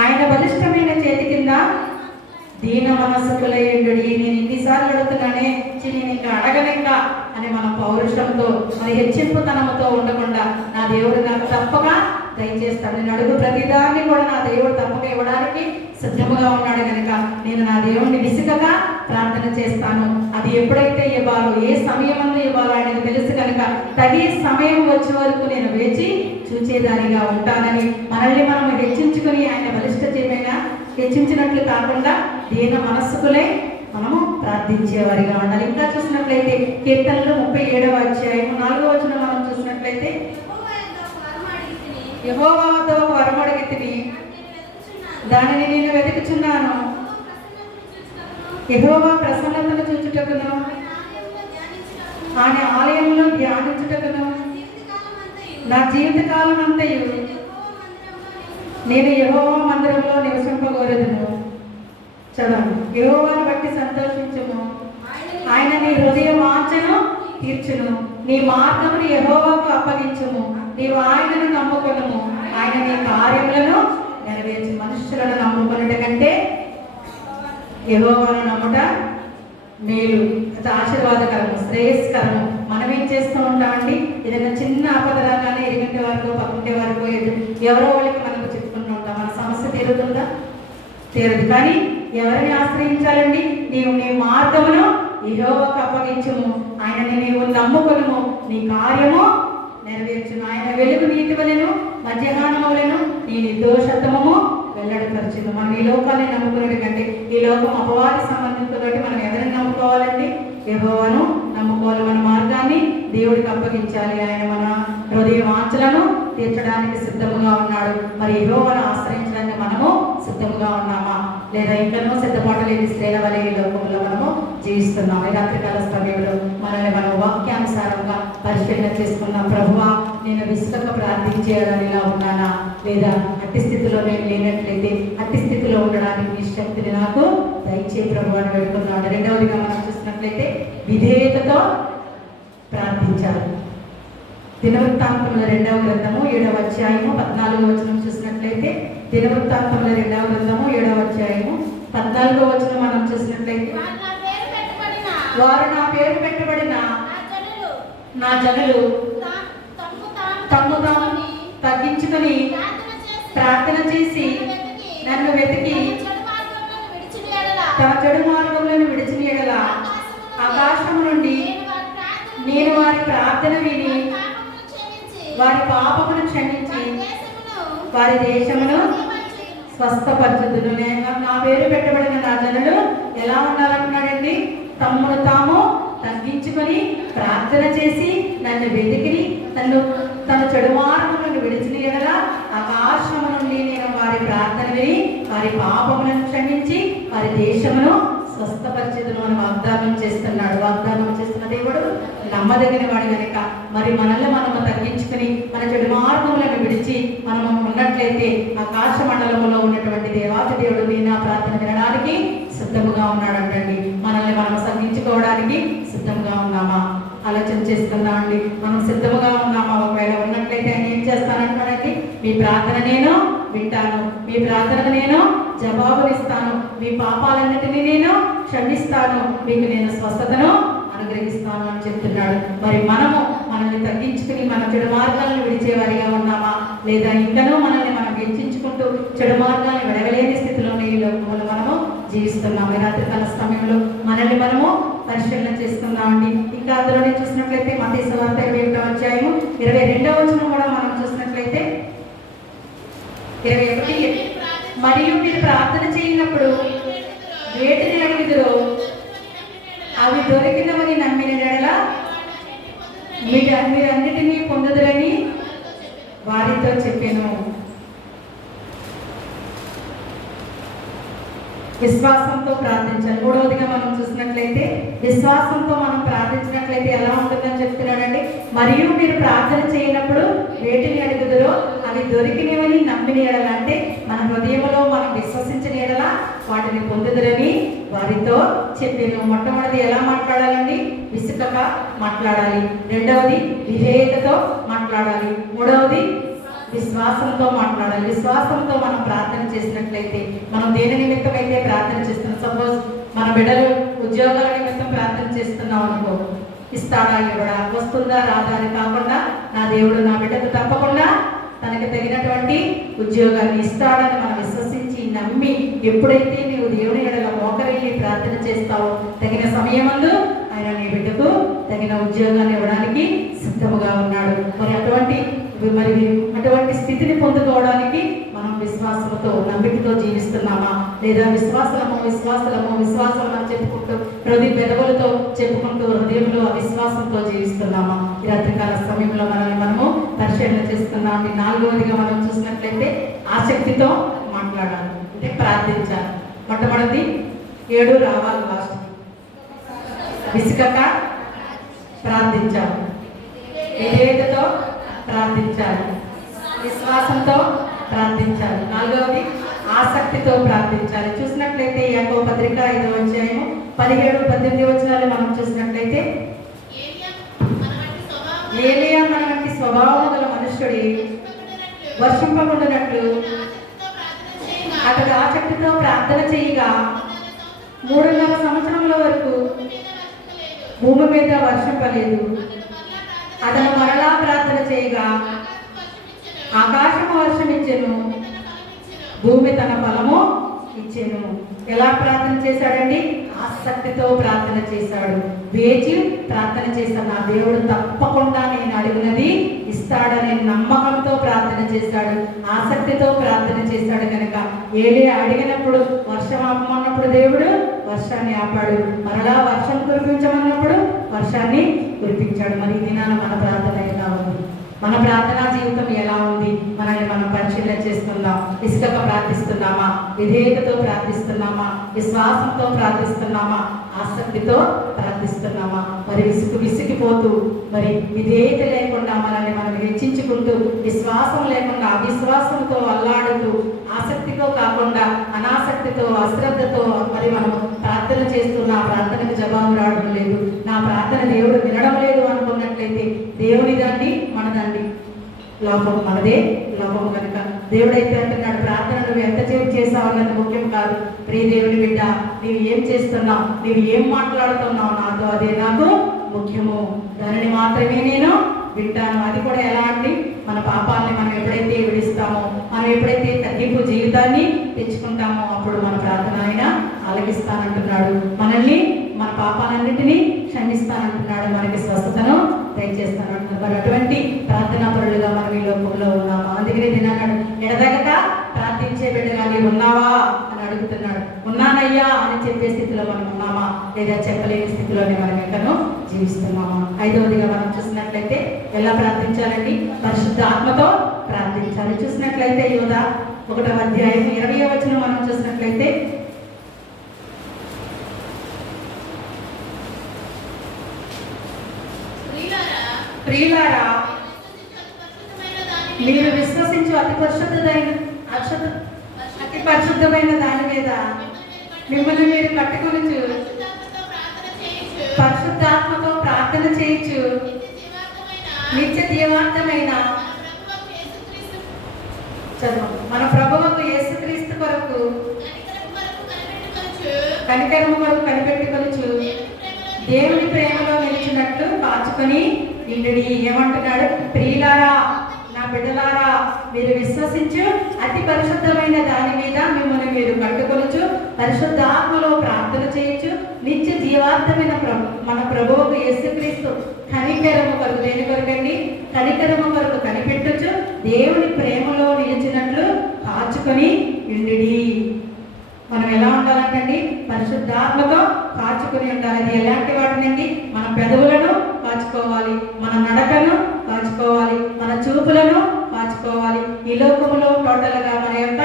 ఆయన బలిష్టమైన చేతి కింద దీన మనస్సుకులయ్యుండు. నేను ఇన్నిసార్లు అడుగుతున్నానే, నేను ఇంకా అడగలేక అని మన పౌరుషంతో మన హెచ్చింపుతనంతో ఉండకుండా నా దేవుడు నాకు తప్పక దయచేస్తాడు. నేను అడుగు ప్రతిదాన్ని కూడా నా దేవుడు తప్పక ఇవ్వడానికి సిద్ధముగా ఉన్నాడు. కనుక నేను నా దేవుడిని విసుగగా ప్రార్థన చేస్తాను. అది ఎప్పుడైతే ఇవ్వాలో, ఏ సమయమందు ఇవ్వాలో ఆయనకు తెలుసు. కనుక తగి సమయం వచ్చే వరకు నేను వేచి చూచేదానిగా ఉంటానని మనల్ని మనం హెచ్చించుకుని ఆయన బలిష్ట చేయమైనా హెచ్చించినట్లు కాకుండా దీన మనస్సుకులే మనము ప్రార్థించేవారిగా ఉండాలి. ఇంకా చూసినట్లయితే కీర్తనలు 37వ అధ్యాయం 4వ వచనం మనం చూసినట్లయితే యెహోవా వద్ద ఒక వరం అడిగితిని, దానిని నేను వెతుకుచున్నాను. యెహోవా ప్రసన్నతను చూచుటకును ఆయన ఆలయంలో ధ్యానించుటకును నా జీవితకాలం అంతయు నేను యెహోవా మందిరంలో నివసింపగోరుదును. చదవండి. యెహోవాను బట్టి సంతోషించుము, ఆయన నీ హృదయ వాంఛను తీర్చును. నీ మార్గమును యెహోవాకు అప్పగించుము, నీవు ఆయనను నమ్ముకొనుము, ఆయన నీ కార్యములను నెరవేర్చు. మనుషులను నమ్ముకొనుట కంటే యెహోవాను నమ్ముట మేలు, ఆశీర్వాదకరము, శ్రేయస్కరము. మనం ఏం చేస్తూ ఉంటామండి? ఏదైనా చిన్న ఆపద రాగానే ఎదుగుంటే వరకు పక్కుంటే వరకు ఎవరో వాళ్ళకి మనకు చెప్పుకుంటూ ఉంటాం. మన సమస్య తీరుతుందా? తీరదు. కానీ ఎవరిని ఆశ్రయించాలండి? నీవు నీ మార్గమును యెహోవాకు అప్పగించుము, ఆయనని నీవు నమ్ముకొనుము, నీ కార్యము నెరవేర్చును. ఆయన వెలుగు నీతి వలెను మధ్యాహ్నము వలెను నీ నిర్దోషత్వము వెల్లడిపరచును. మనం ఈ లోకాన్ని నమ్ముకునే కంటే ఈ లోకం అపవాది సంబంధించిన కాబట్టి మనం ఎవరిని నమ్ముకోవాలండి? యెహోవాను నమ్ముకోవాలి. మన మార్గాన్ని దేవుడికి అప్పగించాలి. ఆయన మన హృదయ వాంఛలను తీర్చడానికి సిద్ధముగా ఉన్నాడు. మరి యెహోవాను ఆశ్రయించడానికి మనము సిద్ధముగా ఉన్నామా, లేదా ఇంకనూ సిద్ధపాటు లేని స్త్రీల వలె ఈ లోకంలో మనము జీవిస్తున్నాం? ఈ రాత్రికాల సమయంలో మనల్ని మనం వాక్యానుసారంగా పరిశీలన చేసుకున్నాం. ప్రభువా, నేను విసుగక ప్రార్థించేయాలనిలా ఉన్నానా, లేదా అట్టి స్థితిలో నేను లేనట్లయితే అట్టి స్థితిలో ఉండడానికి నీ శక్తిని నాకు దయచేయి ప్రభు అని వేడుకున్నాడు. రెండవదిగా మనం చూసినట్లయితే విధేయతతో ప్రార్థించాలి. దినవృత్తాంతముల 2వ గ్రంథము 7వ అధ్యాయము 14వ వచనం చూసినట్లయితే, దినవృత్తాంతముల 2వ గ్రంథము 7వ అధ్యాయము 14వ వచనం మనం చూసినట్లయితే, వారు నా పేరు పెట్టబడిన నా జనులు తమ్ము తాము తగ్గించుకొని ప్రార్థన చేసి నన్ను వెతికి తన చెడు మార్గములను విడిచిన యెడల ఆకాశము నుండి నేను వారి ప్రార్థన విని వారి పాపమును క్షమించి వారి దేశమును స్వస్థపరచుదును. నా పేరు పెట్టబడిన నా జనులు ఎలా ఉండాలంటున్నాడండి? తమ్మును తాము తగ్గించుకొని ప్రార్థన చేసి నన్ను వెతికి తన చెడు మార్గములను విడిచిన యెడల ఆకాశము నుండి నేను వారి ప్రార్థన విని వారి పాపములను క్షమించి వారి దేశమును స్వస్థపరిచేదును అని వాగ్దానం చేస్తున్నాడు. వాగ్దానం చేస్తున్న దేవుడు నమ్మదగిన వాడు కనుక మరి మనల్ని మనము తగ్గించుకుని మన చెడు మార్గములను విడిచి మనము ఉన్నట్లయితే ఆకాశ మండలంలో ఉన్నటువంటి దేవాతి దేవుడు మీ నా ప్రార్థన వినడానికి సిద్ధముగా ఉన్నాడంటండి. మనల్ని మనం తగ్గించుకోవడానికి సిద్ధంగా ఉన్నామా? ఆలోచన చేస్తున్నామండి. మనం సిద్ధముగా ఉన్నామా? ఒకవేళ ఉన్నట్లయితే ఆయన ఏం చేస్తానంటాడండి? మీ ప్రార్థన నేను వింటాను, మీ ప్రార్థనకు నేను జవాబునిస్తాను, మీ పాపాలన్నిటినీ నేను క్షమిస్తాను, మీకు నేను స్వస్థతను అనుగ్రహిస్తాను అని చెప్తున్నాడు. మరి మనము మనల్ని తగ్గించుకుని మన చెడు మార్గాలను విడిచేవారిగా ఉన్నామా, లేదా ఇంకనూ మనల్ని మనం హెచ్చించుకుంటూ చెడు మార్గాలను విడవలేని స్థితిలోనే ఈ లోకంలో మనము జీవిస్తున్నాము? ఈ రాత్రికాల సమయంలో మనల్ని మనము పరిశీలన చేస్తున్నామండి. ఇంకా అందులోనే చూసినట్లయితే మత్తయి సువార్త 21వ అధ్యాయము 22వ వచనం కూడా మనం చూసినట్లయితే 21, మరియు మీరు ప్రార్థన చేయనప్పుడు వేటిని అడుగుదురో అవి దొరికినవని నమ్మిన యెడల మీరన్నిటినీ పొందుదురని వారితో చెప్పాను. విశ్వాసంతో ప్రార్థించాలి. మూడవదిగా మనం చూసినట్లయితే విశ్వాసంతో మనం ప్రార్థించినట్లయితే ఎలా ఉంటుందని చెప్తున్నాడండి? మరియు మీరు ప్రార్థన చేయనప్పుడు వేటిని అడుగుదురో అవి దొరికినవని నమ్మిన యెడల, అంటే మన హృదయంలో మనం విశ్వసించిన యెడల వాటిని పొందుదురని వారితో చెప్పాను. మొట్టమొదటిది ఎలా మాట్లాడాలండి? విసుకక మాట్లాడాలి. రెండవది విధేయతతో మాట్లాడాలి. మూడవది విశ్వాసంతో మాట్లాడాలి. విశ్వాసంతో మనం ప్రార్థన చేసినట్లయితే మనం దేని నిమిత్తం అయితే ప్రార్థన చేస్తున్నాం, సపోజ్ మన బిడ్డలు ఉద్యోగాల నిమిత్తం ప్రార్థన చేస్తున్నాం అనుకో, ఇస్తాడా ఇవ్వడా, వస్తుందా రాదా అని కాకుండా నా దేవుడు నా బిడ్డకు తప్పకుండా తనకి తగినటువంటి ఉద్యోగాన్ని ఇస్తాడని మనం విశ్వసించి నమ్మి ఎప్పుడైతే నీవు దేవుని ఎడల మోకరిల్లి ప్రార్థన చేస్తావో తగిన సమయమందు ఆయన నీ బిడ్డకు తగిన ఉద్యోగాన్ని ఇవ్వడానికి సిద్ధముగా ఉన్నాడు. అటువంటి స్థితిని పొందుకోవడానికి మనం విశ్వాసంతో నమ్మికతో జీవిస్తున్నామా, లేదా విశ్వాసము అని చెప్పుకుంటూ పెదవులతో చెప్పుకుంటూ హృదయంలో అవిశ్వాసంతో జీవిస్తున్నామా? ఈ రాత్రికాల సమయంలో మనల్ని మనము పరిశీలన చేస్తున్నాం. 4వదిగా మనం చూసినట్లయితే ఆసక్తితో మాట్లాడాలి, అంటే ప్రార్థించాలి. మొట్టమొదటి 7 రావాలి లాస్ట్. విసుకక ప్రార్థించాలి, విధేయతతో ప్రార్థించాలి, విశ్వాసంతో ప్రార్థించాలి. 4వది ఆసక్తితో ప్రార్థించాలి. చూసినట్లయితే యాకోబు పత్రిక 5వ అధ్యాయము 17-18 వచనాలు మనం చూసినట్లయితే, ఏలియా మన వంటి స్వభావము గల మనుష్యుడి వర్షింపకుండానట్లు అతడు ఆసక్తితో ప్రార్థన చేయగా 3.5 సంవత్సరముల వరకు భూమి మీద వర్షింపలేదు. అతను మరలా ప్రార్థన చేయగా ఆకాశము వర్షం ఇచ్చెను, భూమి తన ఫలము ఇచ్చెను. ఎలా ప్రార్థన చేశాడండి? ఆసక్తితో ప్రార్థన చేశాడు, వేచి ప్రార్థన చేశాడు. నా దేవుడు తప్పకుండా నేను అడిగినది ఇస్తాడనే నమ్మకంతో ప్రార్థన చేశాడు, ఆసక్తితో ప్రార్థన చేశాడు. కనుక ఏలియా అడిగినప్పుడు వర్షం ఆపమన్నప్పుడు దేవుడు వర్షాన్ని ఆపాడు, మరలా వర్షం కురిపించమన్నప్పుడు వర్షాన్ని కురిపించాడు. మరి ఈ దినాన మన ప్రార్థన ఎలా ఉంది? మన ప్రార్థనా జీవితం ఎలా ఉంది? మనల్ని మనం పరిశీలన చేసుకుందాం. ఇసుకగా ప్రార్థిస్తున్నామా? విధేయతతో ప్రార్థిస్తున్నామా? విశ్వాసంతో ప్రార్థిస్తున్నామా? ఆసక్తితో ప్రార్థిస్తున్నామా? మరి విసిగిపోతూ మరి విధేయత లేకుండా మనల్ని మనం హెచ్చించుకుంటూ, విశ్వాసం లేకుండా అవిశ్వాసంతో అల్లాడుతూ, ఆసక్తితో కాకుండా అనాసక్తితో అశ్రద్ధతో మరి మనం ప్రార్థన చేస్తున్న ఆ ప్రార్థనకు జవాబు రావడం లేదు, నా ప్రార్థన దేవుడు వినడం లేదు అనుకున్నట్లయితే దేవునిదండి మనదండి, లోపం మనదే లోపం కనుక దేవుడైతే అంటున్నాడు, ప్రార్థన నువ్వు ఎంతసేపు చేసావు అన్నది ముఖ్యం కాదు. ప్రియ దేవుని బిడ్డ, నీవు ఏం చేస్తున్నావు, నీవు ఏం మాట్లాడుతున్నావు నాతో, అదే నాకు ముఖ్యము. దానిని మాత్రమే నేను వింటాను. అది కూడా ఎలా అండి? మన పాపాలని మనం ఎప్పుడైతే విడిస్తామో, మనం ఎప్పుడైతే తగ్గింపు జీవితాన్ని తెచ్చుకుంటామో అప్పుడు మన ప్రార్థన ఆయన ఆలకిస్తానంటున్నాడు. మనల్ని మన పాపాలన్నింటినీ క్షమిస్తానంటున్నాడు. మనకి స్వస్థతను దయచేస్తానంటున్నాడు. మరి అటువంటి ప్రార్థనా పరులుగా మనం ఈ లోకంలో ఉన్నాము. అందుకనే తిన్నాడు, ఎడదగక ప్రార్థించే బిడ్డగా నీవు ఉన్నావా అని అడుగుతున్నాడు. ఉన్నానయ్యా అని చెప్పే స్థితిలో మనం ఉన్నామా, లేదా చెప్పలేని స్థితిలోనే మనం ఎక్కడో జీవిస్తున్నామా? ఐదవదిగా మనం చూసినట్లయితే ఎలా ప్రార్థించాలండి? పరిశుద్ధ ఆత్మతో ప్రార్థించాలి. చూసినట్లయితే యోధ 1వ అధ్యాయం 20వ వచనం మనం చూసినట్లయితే, ప్రియులారా మీరు విశ్వసించు అతి పరిశుద్ధమైన దాని మీద మిమ్మల్ని మీరు కట్టుకొనుచు పరిశుద్ధాత్మతో ప్రార్థన చేయొచ్చు, నిత్య జీవార్థమైన మన ప్రభువుకు యేసుక్రీస్తు కొరకు కనికరము కొరకు కనిపెట్టుకొనుచు దేవుని ప్రేమలో నిలిచినట్లు కాచుకొని ఇండుడి. ఏమంటున్నాడు? ప్రియులారా, నా బిడ్డలారా, మీరు విశ్వసించు అతి పరిశుద్ధమైన దాని మీద మిమ్మల్ని మీరు కట్టుకొనుచు పరిశుద్ధాత్మలో ప్రార్థన చేయొచ్చు, నిత్య జీవార్థమైన మన ప్రభువుకు యేసుక్రీస్తు కనికరము కొరకు, దేని కొరకండి? కనికరము కొరకు కనిపెట్టొచ్చు, దేవుని ప్రేమలో నిలిచినట్లు కాచుకొని ఇండుడి. మనం ఎలా ఉండాలంటండి? పరిశుద్ధాత్మతో కాచుకుని ఉండాలి. అది ఎలాంటి వాటినండి? మన పెదవులను కాచుకోవాలి, మన నడకను కాచుకోవాలి, మన చూపులను కాచుకోవాలి. ఈ లోకములో టోటల్గా మన యొక్క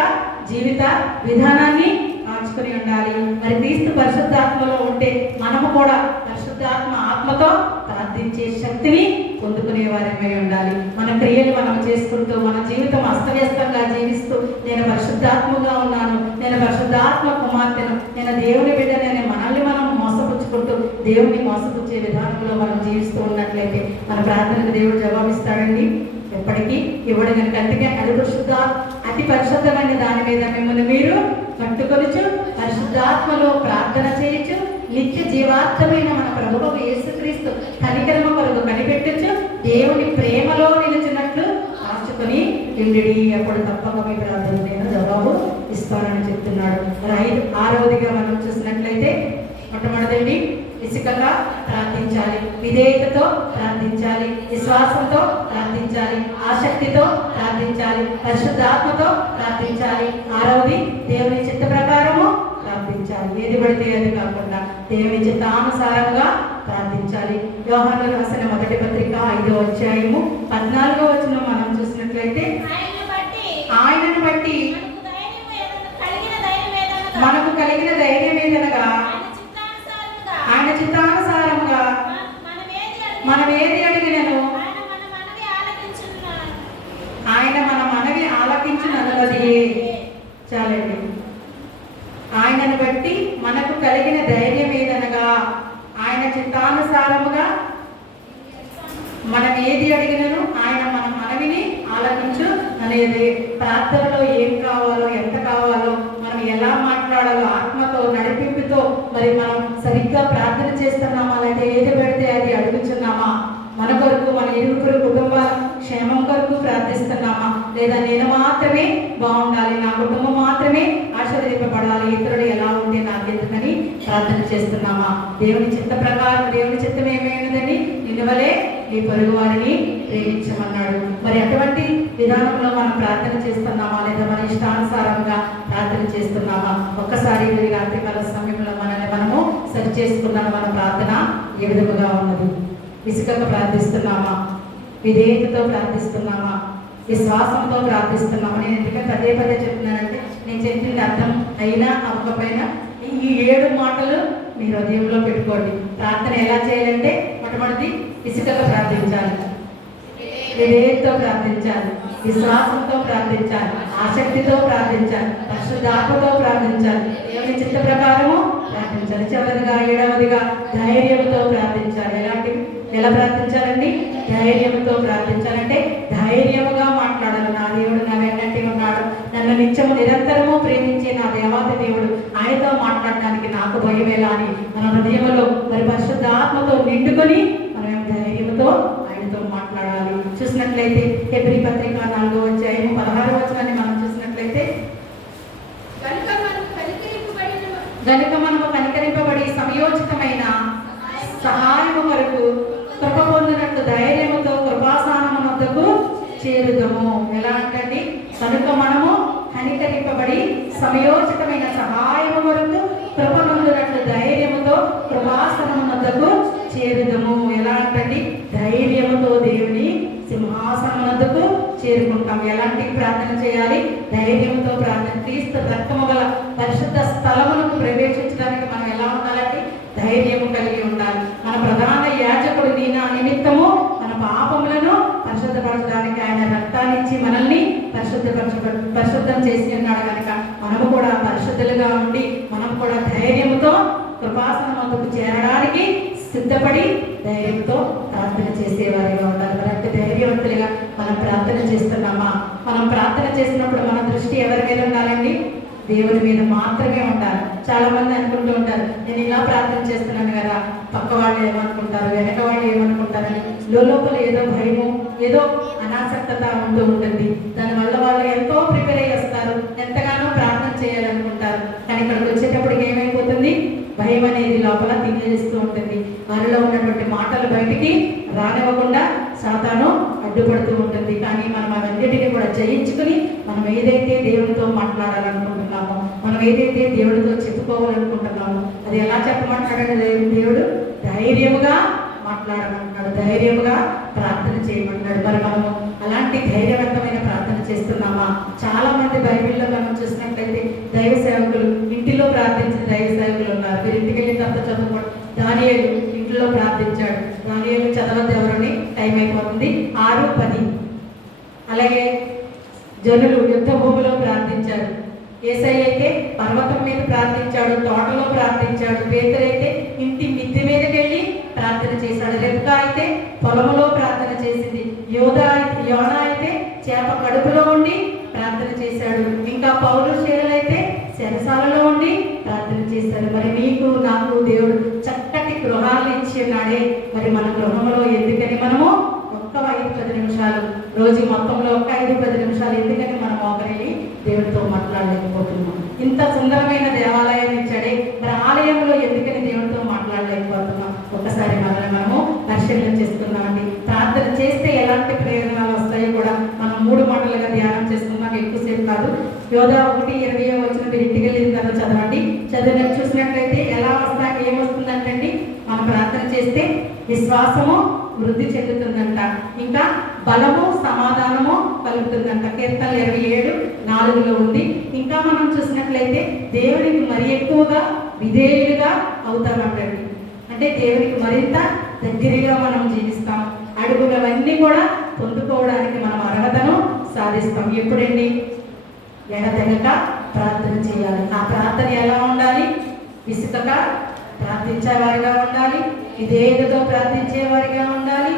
జీవిత విధానాన్ని కాచుకుని ఉండాలి. మరి క్రీస్తు పరిశుద్ధాత్మలో ఉంటే మనము కూడా పరిశుద్ధాత్మ ఆత్మతో ప్రార్థించే శక్తిని పొందుకునే వారమై ఉండాలి. మన క్రియలు మనం చేసుకుంటూ మన జీవితం అస్తవ్యస్తంగా జీవిస్తూ నేను పరిశుద్ధాత్మగా ఉన్నాను, నేను పరిశుద్ధాత్మ కుమార్తెను, నేను దేవుని బిడ్డనే మనల్ని మనం మోసపుచ్చుకుంటూ దేవుని మోసపుచ్చే విధానంలో మనం జీవిస్తూ ఉన్నట్లయితే మన ప్రార్థనకు దేవుడు జవాబిస్తాడండి? ఎప్పటికీ ఇవ్వడు కనుక. అందుకే అతి పరిశుద్ధమైన దాని మీద మిమ్మల్ని మీరు కట్టుకొనుచు పరిశుద్ధాత్మలో ప్రార్థన చేయొచ్చు, నిత్య జీవార్థమైన మన ప్రభువు యేసుక్రీస్తు కనికరమ కొరకు కనిపెట్టొచ్చు, దేవుని ప్రేమలో నిలిచినట్లు కాచుకొని ఇండిడి. అప్పుడు తప్పక మీ ప్రార్థన నేను జవాబు ఇస్తానని చెప్తున్నాడు. మరి 6వదిగా మనం చూసినట్లయితే మొట్టమొదటి ఇసుకగా ప్రార్థించాలి, విధేయతతో ప్రార్థించాలి, విశ్వాసంతో ప్రార్థించాలి, ఆసక్తితో ప్రార్థించాలి, పరిశుద్ధాత్మతో ప్రార్థించాలి. 6వది దేవుని చిత్త ప్రకారము ప్రార్థించాలి. ఏది పడితే అది కాకుండా దేవుని చిత్తానుసారంగా ప్రార్థించాలి. యోహాను రాసిన మొదటి పత్రిక 5వ అధ్యాయము 14వ వచనం మనం చూసినట్లయితే, ఆయనను బట్టి మనకు కలిగిన ధైర్యం ఏదనగా ఆయన చిత్తానుసారముగా మనం ఏది అడిగినను ఆయన మన మనవి ఆలకించునన్నది. చాలండి. ఆయనను బట్టి మనకు కలిగిన ధైర్యం ఏదనగా ఆయన చిత్తానుసారముగా మనం ఏది అడిగినను ఆయన మన మనవిని ఆలకించు అనేది. ప్రార్థనలో ఏం కావాలో, ఎంత కావాలో, మనం ఎలా మాట్లాడాలో ఆత్మతో నడిపింపుతో మరి మనం సరిగ్గా ప్రార్థన చేస్తున్నామా, లేదా ఏది పెడితే అది అడుగుతున్నామా, మన కొరకు మన ఇరువురు కుటుంబాల క్షేమం కొరకు ప్రార్థిస్తున్నామా, లేదా నేను మాత్రమే బాగుండాలి, నా కుటుంబం మాత్రమే ఆశీర్వదింపబడాలి, ఇతరులు ఎలా ఉంటే నాకెందుకని ప్రార్థన చేస్తున్నామా? దేవుని చిత్త ప్రకారం దేవుని చిత్తం ఏమైనదని నిన్నవలే నీ పొరుగు వారిని ప్రేమించమన్నాడు. మరి అటువంటి విధానంలో మనం ప్రార్థన చేస్తున్నామా, లేదా మన ఇష్టానుసారంగా ప్రార్థన చేస్తున్నామా? ఒక్కసారి రాత్రికాల సమయంలో మనల్ని మనము సరి చేసుకున్నాము. మన ప్రార్థన ఏ విధముగా ఉన్నది? ఇసుకగా ప్రార్థిస్తున్నామా, విధేయతతో ప్రార్థిస్తున్నామా, విశ్వాసంతో ప్రార్థిస్తున్నామా? నేను ఎందుకంటే పదే పదే చెప్తున్నానంటే, నేను చెప్పింది అర్థం అయినా అవ్వకపోయినా ఈ 7 మాటలు మీ హృదయంలో పెట్టుకోండి. ప్రార్థన ఎలా చేయాలంటే, మొట్టమొదటి ఇసుకతో ప్రార్థించాలి, విధేయతతో ప్రార్థించాలి, విశ్వాసంతో ప్రార్థించాలి, ఆసక్తితో ప్రార్థించాలి, పరిశుద్ధాత్మతో ప్రార్థించాలి, దేవుని చిత్త ప్రకారము ప్రార్థించాలి. చివరిగా 7వదిగా ధైర్యంతో ప్రార్థించాలి. ఎలా ప్రార్థించాలండి? ధైర్యంతో ప్రార్థించాలంటే ధైర్యముగా మాట్లాడాలి. నా దేవుడు నా వెంటనే ఉన్నాడు, నన్ను నిత్యము నిరంతరము ప్రేమించే నా దేవాది దేవుడు, ఆయనతో మాట్లాడడానికి నాకు భయం ఎలా అని మన హృదయంలో మరి పరిశుద్ధాత్మతో నిండుకొని మనం ధైర్యంతో ఆయనతో మాట్లాడాలి. చూసినట్లయితే హెబ్రీ పత్రిక 4వ అధ్యాయము 16వ వచనాన్ని మనం చూసినట్లయితే, గనుక మనము కనికరింపబడి సమయోచితమైన సహాయము వరకు కృప పొందినట్లు ధైర్యముతో కృపాసనము వద్దకు చేరుదము. ఎలా అంటండి? కనుక మనము కనికరింపబడి సమయోచితమైన సహాయము వరకు కృప పొందినట్లు ధైర్యముతో కృపాసనము వద్దకు చేరుదము. ఎలా అంటండి? ధైర్యముతో దేవుని సింహాసనం వద్దకు చేరుకుంటాం. ఎలాంటి ప్రార్థన చేయాలి? ధైర్యంతో ప్రార్థన. క్రీస్తు రక్తము గల పరిశుద్ధ స్థలములకు ప్రవేశించడానికి మనం ఎలా ఉండాలంటే ధైర్యము కలిగి ఉండాలి. మన ప్రధాన యాజకుడు నా నిమిత్తము మన పాపములను పరిశుద్ధపరచడానికి ఆయన రక్తాన్ని ఇచ్చి మనల్ని పరిశుద్ధం చేసి ఉన్నాడు కనుక మనము కూడా పరిశుద్ధులుగా ఉండి మనం కూడా ధైర్యంతో కృపాసనం వద్దకు చేరడానికి సిద్ధపడి ధైర్యంతో ప్రార్థన చేసేవారిగా ఉండాలి. మరంటే ధైర్యవంతులుగా మనం ప్రార్థన చేస్తున్నామా? మనం ప్రార్థన చేసినప్పుడు మన దృష్టి ఎవరి మీద ఉండాలండి? దేవుని మీద మాత్రమే ఉండాలి. చాలా మంది అనుకుంటూ ఉంటారు, నేను ఇలా ప్రార్థన చేస్తున్నాను కదా, పక్క వాళ్ళు ఏమనుకుంటారు, వెనక వాళ్ళు ఏమనుకుంటారని లోపల ఏదో భయము, ఏదో అనాసక్తత ఉంటూ ఉంటుంది. దానివల్ల వాళ్ళు ఎంతో ప్రిపేర్ అయ్యి వస్తారు, ఎంతగానో ప్రార్థన చేయాలనుకుంటారు. కానీ ఇక్కడికి వచ్చేటప్పటికి ఏమైపోతుంది? భయం అనేది లోపల తినేస్తూ ఉంటుంది. వారిలో ఉన్నటువంటి మాటలు బయటికి రానివ్వకుండా సాతాను అడ్డుపడుతూ ఉంటుంది. కానీ మనం అవన్నిటిని కూడా జయించుకుని మనం ఏదైతే దేవుడితో మాట్లాడాలనుకుంటున్నామో, మనం ఏదైతే దేవుడితో చెప్పుకోవాలనుకుంటున్నామో అది ఎలా చెప్పమంటాడంటే దేవుడు ధైర్యముగా మాట్లాడమంటాడు, ధైర్యముగా ప్రార్థన చేయమంటాడు. మరి మనము అలాంటి ధైర్యవంతమైన ప్రార్థన చేస్తున్నామా? చాలా మంది బైబిల్లో మనం చూసినట్లయితే దైవ సేవకులు, ఇంటిలో ప్రార్థించిన దైవ సేవకులు ఉన్నారు. మీరు ఇంటికి వెళ్ళిన తర్వాత చదువుకోండి. దానియేలు ఇంట్లో ప్రార్థించాడు. దానియేలు చదవద్దు ఎవరని, టైం అయిపోతుంది. 6:10. అలాగే జనులు యుద్ధ భూమిలో ప్రార్థించారు. యేసయ్య అయితే పర్వతం మీద ప్రార్థించాడు, తోటలో ప్రార్థించాడు. పేతురు అయితే ఇంటి మిద్దె మీదకి వెళ్ళి ప్రార్థన చేశాడు. రెబ్కా అయితే పొలములో ప్రార్థన చేసింది. యోనా అయితే చేప కడుపులో ఉండి ప్రార్థన చేశాడు. ఇంకా పౌలు శీలలైతే చెరసాలలో ఉండి ప్రార్థన చేశారు. మరి నీకు నాకు దేవుడు చక్కటి గృహాలను ఇచ్చి ఉన్నాడే. మరి మన గృహంలో ఎందుకని మనము ఒక్క 5-10 నిమిషాలు, రోజు మొత్తంలో ఒక్క 5-10 నిమిషాలు ఎందుకని మనం ఒకరిని దేవుడితో మాట్లాడలేకపోతున్నాం? ఇంత సుందరమైన దేవాలయాన్ని ఇచ్చాడే, మరి ఆలయంలో ఎందుకని దేవుడితో మాట్లాడలేకపోతున్నాం? ఒకసారి మనము పరిశీలన చేసుకుందామండి. ప్రార్థన చేస్తే ఎలాంటి ప్రయోజనాలు వస్తాయో కూడా మనం 3 మాటలుగా ధ్యానం చేసుకుందాం, ఎక్కువసేపు కాదు. యోధా 1:20 వచ్చిన మీరు ఇంటికి వెళ్ళిన తర్వాత చదవండి. చదివిన చూసినట్లయితే ఎలా వస్తాయి, ఏమొస్తుందంటండి? మనం ప్రార్థన చేస్తే విశ్వాసము వృద్ధి చెందుతుందంట, ఇంకా బలము సమాధానము కలుగుతుందంట. కీర్తన 27:4 ఉంది. ఇంకా మనం చూసినట్లయితే దేవునికి మరి ఎక్కువగా విధేయులుగా అవుతామంటండి. అంటే దేవునికి మరింత దగ్గరగా మనం జీవిస్తాం. అడుగులవన్నీ కూడా పొందుకోవడానికి మనం అర్హతను సాధిస్తాం. ఎప్పుడండి? ఎడతెగక ప్రార్థన చేయాలి. ఆ ప్రార్థన ఎలా ఉండాలి? విసుకక ప్రార్థించేవారిగా ఉండాలి, విధేయతతో ప్రార్థించేవారిగా ఉండాలి,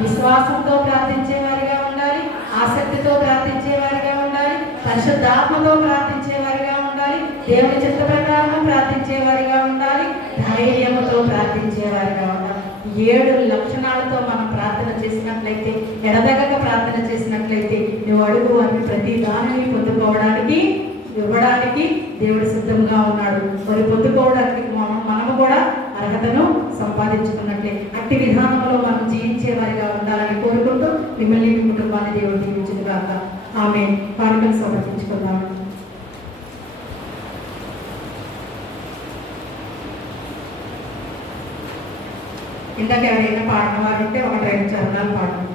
విశ్వాసంతో ప్రార్థించేవారిగా ఉండాలి, ఆసక్తితో ప్రార్థించేవారిగా ఉండాలి, పరిశుద్ధాత్మతో ప్రార్థించేవారిగా ఉండాలి, దేవుని చిత్త ప్రకారం ప్రార్థించేవారిగా ఉండాలి, ధైర్యముతో ప్రార్థించేవారిగా ఉండాలి. 7 లక్షణాలతో మనం ప్రార్థన చేసినట్లయితే, ఎడదగక ప్రార్థన చేసినట్లయితే నువ్వు అడుగు అని ప్రతి దానిని పొందుకోవడానికి, ఇవ్వడానికి దేవుడు సిద్ధంగా ఉన్నాడు. మరి పొందుకోవడానికి మనము కూడా అర్హతను సంపాదించుకున్నట్లే. అట్టి విధానంలో మనం జీవించే వారిగా ఉండాలని కోరుకుంటూ మిమ్మల్ని, మీ కుటుంబాన్ని దేవుడు దీవించుగాక. ఆమేన్. కానుకలు సమర్పించుకుందాం. ఇందాక ఎవరైనా పాడిన వారు ఉంటే 1-2 చరణాలు పాడండి.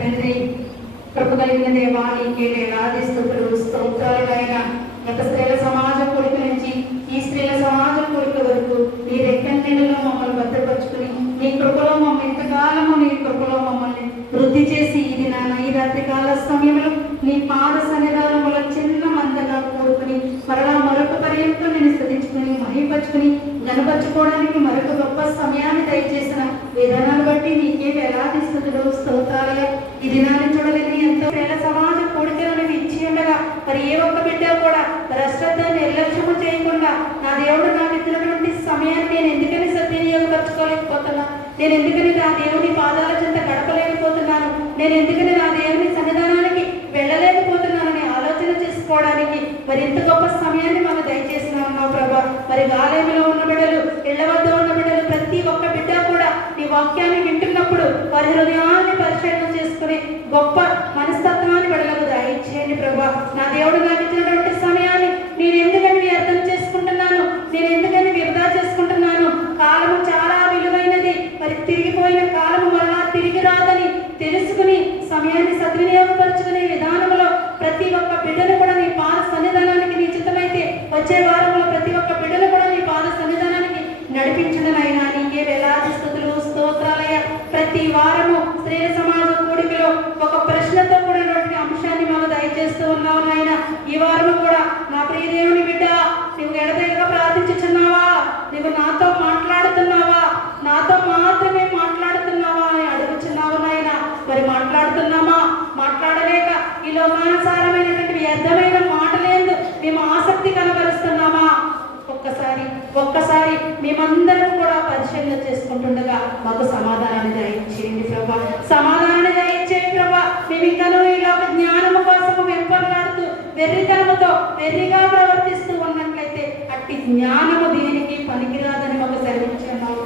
తండ్రి, కృప కలిగిన దేవా నీకే వేలాది స్తుతులు స్తోత్రాలైన గత స్త్రీల సమాజం కొడుకు నుంచి ఈ స్త్రీల సమాజం కొడుకు వరకు నీ రెక్కన్నెలలో మమ్మల్ని భద్రపరుచుకుని నీ కృపలో మమ్మల్ని ఇంతకాలము నీ కృపలో మమ్మల్ని వృద్ధి చేసి ఇది నాన్న ఈ రాత్రి కాల సమయంలో నీ పాద సన్నిధానముల చిన్న మందగా కూడుకుని మరలా మరొక పర్యంతం నేను స్థుతించుకుని మహిపరుచుకుని గణపరచుకోవడానికి మరొక గొప్ప సమయాన్ని దయచేసిన విధానాన్ని బట్టి నీకే వేలాది స్తుతులు స్తోత్రాలయ ఈ దినాన్ని చూడలేని ఎంతో వేల సమాజ కోరికలను ఇచ్చి ఉండగా మరి ఏ ఒక్క బిడ్డ కూడా మరి అశ్రద్ధ నిర్లక్ష్యము చేయకుండా నా దేవుడు నాకు ఇచ్చినటువంటి సమయాన్ని నేను ఎందుకని సద్వినియోగపరచుకోలేకపోతున్నా, నేను ఎందుకని నా దేవుని పాదాల చెంత గడపలేకపోతున్నాను, నేను ఎందుకని నా దేవుని సన్నిధానానికి వెళ్ళలేకపోతున్నానని ఆలోచన చేసుకోవడానికి మరి ఇంత గొప్ప సమయాన్ని మనం దయచేసిన ఉన్నావు ప్రభా. మరి ఆలయంలో ఉన్న బిడ్డలు, ఇళ్ల వద్ద ఉన్న బిడ్డలు, ప్రతి ఒక్క బిడ్డ కూడా నీ వాక్యాన్ని వింటున్నప్పుడు వారి హృదయాన్ని పరిశీలన చేసుకుని గొప్ప మనస్తత్వాన్ని బిడ్డలకు దయచేయండి ప్రభా. నా దేవుడు నాకు ఇచ్చినటువంటి సమయాన్ని నేను ఎందుకని అర్థం చేసుకుంటున్నాను, నేను ఎందుకని వృధా చేసుకుంటున్నాను. కాలము చాలా విలువైనది, మరి తిరిగిపోయిన కాలము మరలా తిరిగి రాదని తెలుసుకుని సమయాన్ని సద్వినియోగపరుచుకునే విధానంలో ప్రతి ఒక్క బిడ్డను కూడా నీ పాద సన్నిధానానికి నీ చిత్తమైతే వచ్చే వారంలో ప్రతి ఒక్క బిడ్డను కూడా నీ పాద సన్నిధానానికి నడిపించడనైనా నీకే వేలాది స్తుతులు స్తోత్రాలయ. ప్రతి వారము స్త్రీల సమాజ కూడికలో ఒక ప్రశ్నతో కూడినటువంటి అంశాన్ని మాకు దయచేస్తూ ఉన్నావు నాయన. ఈ వారము కూడా నా ప్రియ దేవుని బిడ్డ, నువ్వు ఎడతెగక ప్రార్థించుచున్నావా, నువ్వు నాతో మాట్లాడుతున్నావా, నాతో మాత్రమే మాట్లాడుతున్నావా అని అడుగుచున్నావు నాయన. మరి మాట్లాడుతున్నామా? మాట్లాడలేక ఈ లోకానుసారమైనటువంటి వ్యర్థమైన మాటలేదు మేము ఆసక్తి కనబరుస్తున్నామా? ఒక్కసారి మేమందరం కూడా పరిశీలన చేసుకుంటుండగా మాకు సమాధానాన్ని దయచేయండి ప్రభా, సమాధానాన్ని దయచేయండి ప్రభా. మేము ఇంకనూ ఈ లోక జ్ఞానము కోసము వెంపర్లాడుతూ వెర్రితనముతో వెర్రిగా ప్రవర్తిస్తూ ఉన్నట్లయితే అట్టి జ్ఞానము దేనికి పనికిరాదని మాకు సెలవిచ్చున్నావు.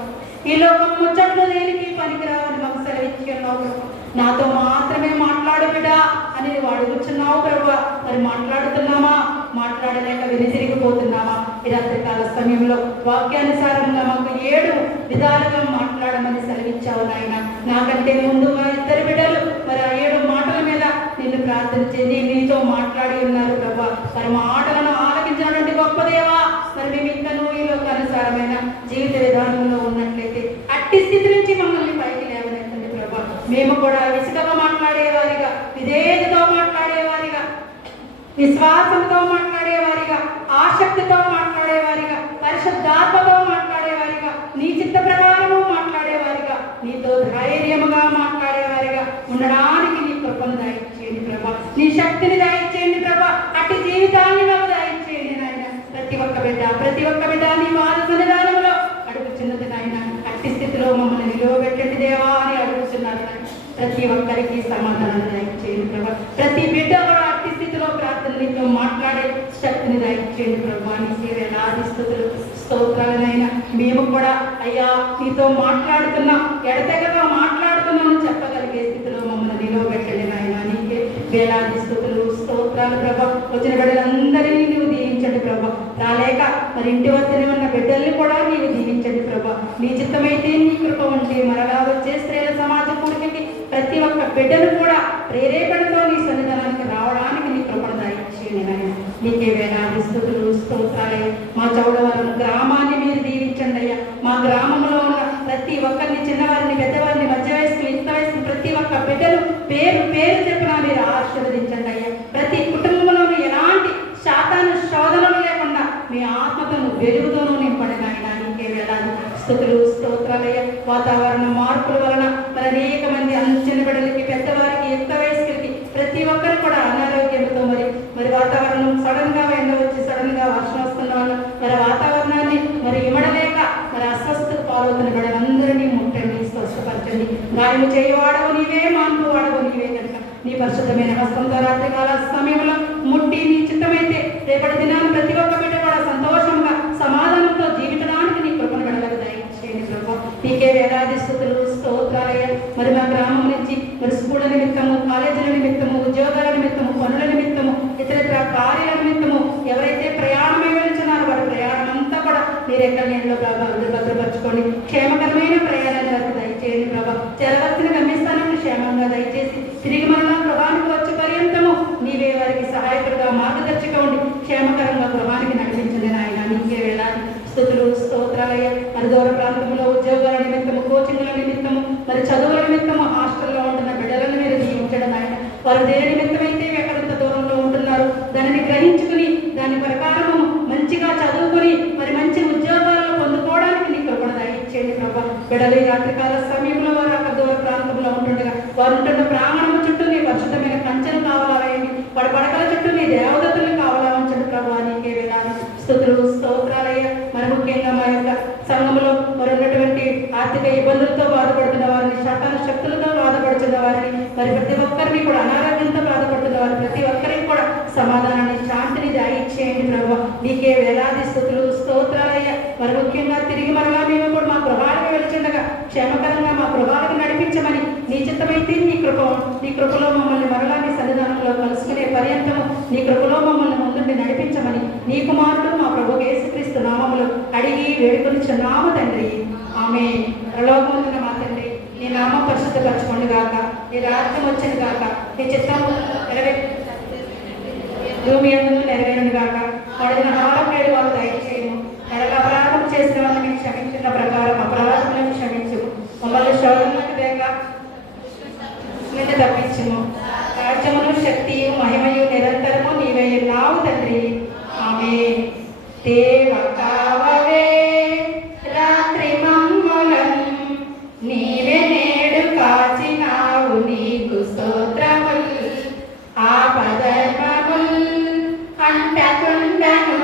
ఈ లోకం ముచ్చట్లు దేనికి పనికిరావని మాకు సెలవిచ్చున్నావు. నాతో మాత్రమే మాట్లాడు బిడ్డా అని నువ్వు అడుగుచున్నావు ప్రభా. మరి మాట్లాడుతున్నామా? మాట్లాడలేక వెనుతిరిగిపోతున్నామా? ఈ రాత్రికాల సమయంలో వాక్యానుసారంగా మాకు 7 విధాలుగా మాట్లాడమని సెలవిచ్చావు నాయన. నాకంటే ముందు మా 2 బిడ్డలు మరి ఆ 7 మాటల మీద నిన్ను ప్రార్థించి నీతో మాట్లాడి ఉన్నారు ప్రభా. మరి మాటలను ఆలకించినటువంటి గొప్ప దేవా, మరి మేము ఇంకనూ ఈ లోకానుసారమైన జీవిత విధానంలో ఉన్నట్లయితే అట్టి స్థితి నుంచి మమ్మల్ని పైకి లేవనెత్తండి ప్రభా. మేము కూడా విసుగగా మాట్లాడేవారిగా, విధేయతతో మాట్లాడేవారిగా, విశ్వాసంతో మాట్లాడేవారిగా, ఆసక్తితో మాట్లాడేవారిగా, పరిశుద్ధాత్మతో మాట్లాడేవారిగా, నీ చిత్త ప్రకారము మాట్లాడేవారిగా, నీతో ధైర్యముగా మాట్లాడేవారిగా ఉండడానికి నీ కృపను దయచేయండి ప్రభా, నీ శక్తిని దయచేయండి ప్రభా. అట్టి జీవితాన్ని మాకు దయచేయండి నాయన. ప్రతి ఒక్క బిడ్డ నీ పాద సన్నిధానంలో అడుగుచున్నది నాయన. అట్టి స్థితిలో మమ్మల్ని నిలువబెట్టండి దేవా అని అడుగుతున్నారు నాయన. ప్రతి ఒక్కరికి సమాధానం దయచేయండి ప్రభా. ప్రతి బిడ్డ కూడా అట్టి స్థితిలో ప్రార్థనలతో మాట్లాడే శక్తిని దయచేయండి ప్రభా. నీకే వేలాది స్తుతులు స్తోత్రాలనైనా. మేము కూడా అయ్యా నీతో మాట్లాడుతున్నా, ఎడతెగగా మాట్లాడుతున్నామని చెప్పగలిగే స్థితిలో మమ్మల్ని నిలవబెట్టండి నాయన. నీకే వేలాది స్తుతులు స్తోత్రాలు ప్రభా. వచ్చిన బిడ్డలందరినీ నీవు దీవించండి ప్రభా. రాలేక మరి ఇంటి వద్దనే ఉన్న బిడ్డల్ని కూడా నీవు దీవించండి ప్రభా. నీ చిత్తమైతే నీ కృప ఉంటే మరలా వచ్చే స్త్రీల సమాజ కూడికకి ప్రతి ఒక్క బిడ్డను కూడా ప్రేరేపణతో నీ సన్నిధానానికి రావడానికి నీ కృపను దయచేయండి నాయన. నీకే వేలాది స్తుతులు స్తోత్రాలే. మా చౌడవరం గ్రామాన్ని మీరు దీవించండి అయ్యా. మా గ్రామంలో ఉన్న ప్రతి ఒక్కరిని, చిన్నవారిని, పెద్దవారిని, మధ్య వయసుని, యుక్త వయసుని, ప్రతి ఒక్క బిడ్డను పేరు చెప్పిన మీరు ఆశీర్వదించండి అయ్యా. ప్రతి కుటుంబంలోనూ ఎలాంటి శాతాను శోధనలు లేకుండా మీ ఆత్మతోను వెలుగుతోనూ నింపండి నాయన. నీకే వేలాది స్తుతులు స్తోత్రాలయ్య. వాతావరణ మార్పుల వలన మరి అనేక మంది చిన్న బిడ్డలకి, పెద్దవారికి, యుక్త వయస్కులకి ప్రతి ఒక్కరు కూడా అనారోగ్యంతో మరి వాతావరణం సడన్ గా ఎండ వచ్చి సడన్ గా వర్షం వస్తున్న వాళ్ళు మరి వాతావరణాన్ని మరి ఇమడలేక మరి అస్వస్థత పాలవుతున్న బిడ్డలందరినీ ముట్టండి, స్వస్థపరచండి. గాయము చేయవాడవు నీవే, మాన్పు వాడవు నీవే కనుక నీ పరిశుద్ధమైన హస్తంతో రాత్రికాల సమయంలో ముట్టి నీ చిత్తమైతే రేపటి దినాన్ని ప్రతి ఒక్క బిడ్డ కూడా సంతోషంగా సమాధానంతో జీవించడానికి నీ కృపను గడలకు దయచేయండి ప్రభా. నీకే వేలాది స్తుతులు స్తోత్రాలయ్య. మరి మా గ్రామం నుంచి మరి స్కూళ్ళ నిమిత్తము, కాలేజీల నిమిత్తము, ఉద్యోగాల నిమిత్తము, పనుల నిమిత్తము, ఇతర కార్యాల నిమిత్తము ఎవరైతే ప్రయాణమే వెళ్తున్నారో వారి ప్రయాణం అంతా కూడా మీరు ఎక్కడ నీళ్ళలో ప్రభా భద్రపరచుకోండి. క్షేమకరమైన ప్రయాణాన్ని వారికి దయచేయండి ప్రభా. చేరవలసిన గమ్యస్థానాన్ని క్షేమంగా దయచేసి తిరిగి మరలా గృహానికి వచ్చే పర్యంతము నీవే వారికి సహాయకుడుగా మార్గదర్శక ఉండి క్షేమకరంగా గృహానికి నడిపించండి నాయన. నీకే వేళాది స్తుతులు స్తోత్రాలయ్య. మరి దూర ప్రాంతంలో ఉద్యోగాల నిమిత్తము, కోచింగ్ల నిమిత్తము, మరి చదువుల నిమిత్తము హాస్టల్లో ఉంటున్న బిడ్డలను మీరు దీవించడం ఆయన. వారు దేని నిమిత్తమైతే ఎక్కడంత దూరంలో ఉంటున్నారు దానిని గ్రహించుకుని దాని ప్రకారము మంచిగా చదువుకొని మరి మంచి ఉద్యోగాలను పొందుకోవడానికి నీ కృపను దయచేయండి ప్రభా. బిడ్డలు ఈ రాత్రికాల సమయంలో వారు అక్కడ దూర ప్రాంతంలో ఉంటుండగా వారు ఉంటున్న ప్రాంగణము చుట్టూ నీ పరిశుద్ధమైన కంచెను కావాలని, వాడి పడకల చుట్టూ నీ దేవదత్తులు కావాలని ప్రభా. నీకే వేళాది స్తుతులు స్తోత్రాలయ్య. మరి ముఖ్యంగా మా యొక్క సంఘంలో మరి ఉన్నటువంటి ఆర్థిక ఇబ్బందులతో బాధపడుతున్న వారిని, శాకాల శక్తులతో బాధపడుతున్న వారిని, మరి ప్రతి ఒక్కరిని కూడా అనారోగ్యంతో బాధపడుతున్న వారిని ప్రతి ఒక్కరికి కూడా సమాధానాన్ని, శాంతిని దయచేయండి ప్రభు. నీకే వేలాది స్తుతులు స్తోత్రాలయ్య. మరి ముఖ్యంగా తిరిగి మరలా మేము కూడా మా ప్రభావానికి వెళ్తుండగా క్షేమకరంగా మా ప్రభావానికి నడిపించమని నీ చిత్తమైతే నీ కృపలో మమ్మల్ని మరలా నీ సన్నిధానంలో కలుసుకునే పర్యంతము నీ కృపలో మమ్మల్ని ముందుండి నడిపించమని నీ కుమారుడు మా ప్రభు యేసుక్రీస్తు నామములో అడిగి వేడుకొనిచున్నాము తండ్రి. ఆమె ప్రలోభమున్న మా తండ్రి, నీ నామం పరిశుద్ధపరచుకోండి గాక, నీ రాజ్యం వచ్చిన గాక, నీ చిత్తము భూమి యందు నెరవేరును గాక. పడిన హారం నేడు వాళ్ళు దయచేయము. ఎడల అపరాధం చేసిన వాళ్ళని క్షమించిన ప్రకారం అపరాధములను క్షమించు. మమ్మల్ని శోధనలకు లేక నిన్ను తప్పించుము. రాజ్యమును, శక్తియు, మహిమయు నిరంతరము నీవే ఉన్నావు తండ్రి. ఆమె దేవ కావవే రాత్రి మంగళం, నీవే నేడు కాచినావు నీకు స్తోత్రముల్. ఆపదర్మముల్ అంటకుండను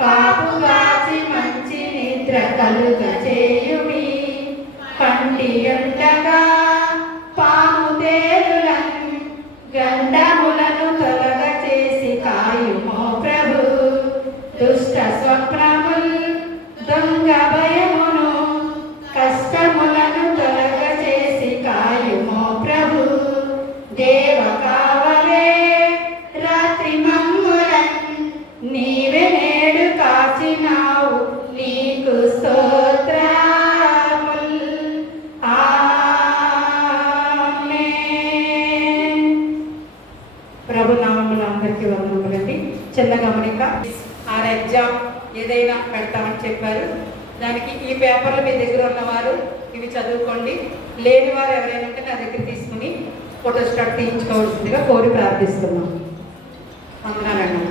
కాపుగాచి మంచి నిద్ర కలుగ చేయుమి. పండియుండగా పాము తేలులను గండములను తొలగ చేసి కాయుమో ప్రభు. దుష్ట స్వప్నముల్ దొంగ భయమును కష్టములను తొలగ చేసి కాయుమో ప్రభు. దేవ కావలే రాత్రి మమ్ములను నీవే నేడు కాచినావు నీకు స్తోత్రముల్. ప్రభు నామములు అందరికీ వందనములండి. చిన్న గమనిక, ఆ ఎగ్జామ్ ఏదైనా పెడతామని చెప్పారు. దానికి ఈ పేపర్లు మీ దగ్గర ఉన్నవారు ఇవి చదువుకోండి. లేని వారు ఎవరైనా ఉంటే నా దగ్గర తీసుకుని ఫోటో స్టాట్ తీయించుకోవాల్సిందిగా కోరి ప్రార్థిస్తున్నాం. వందనాలండి.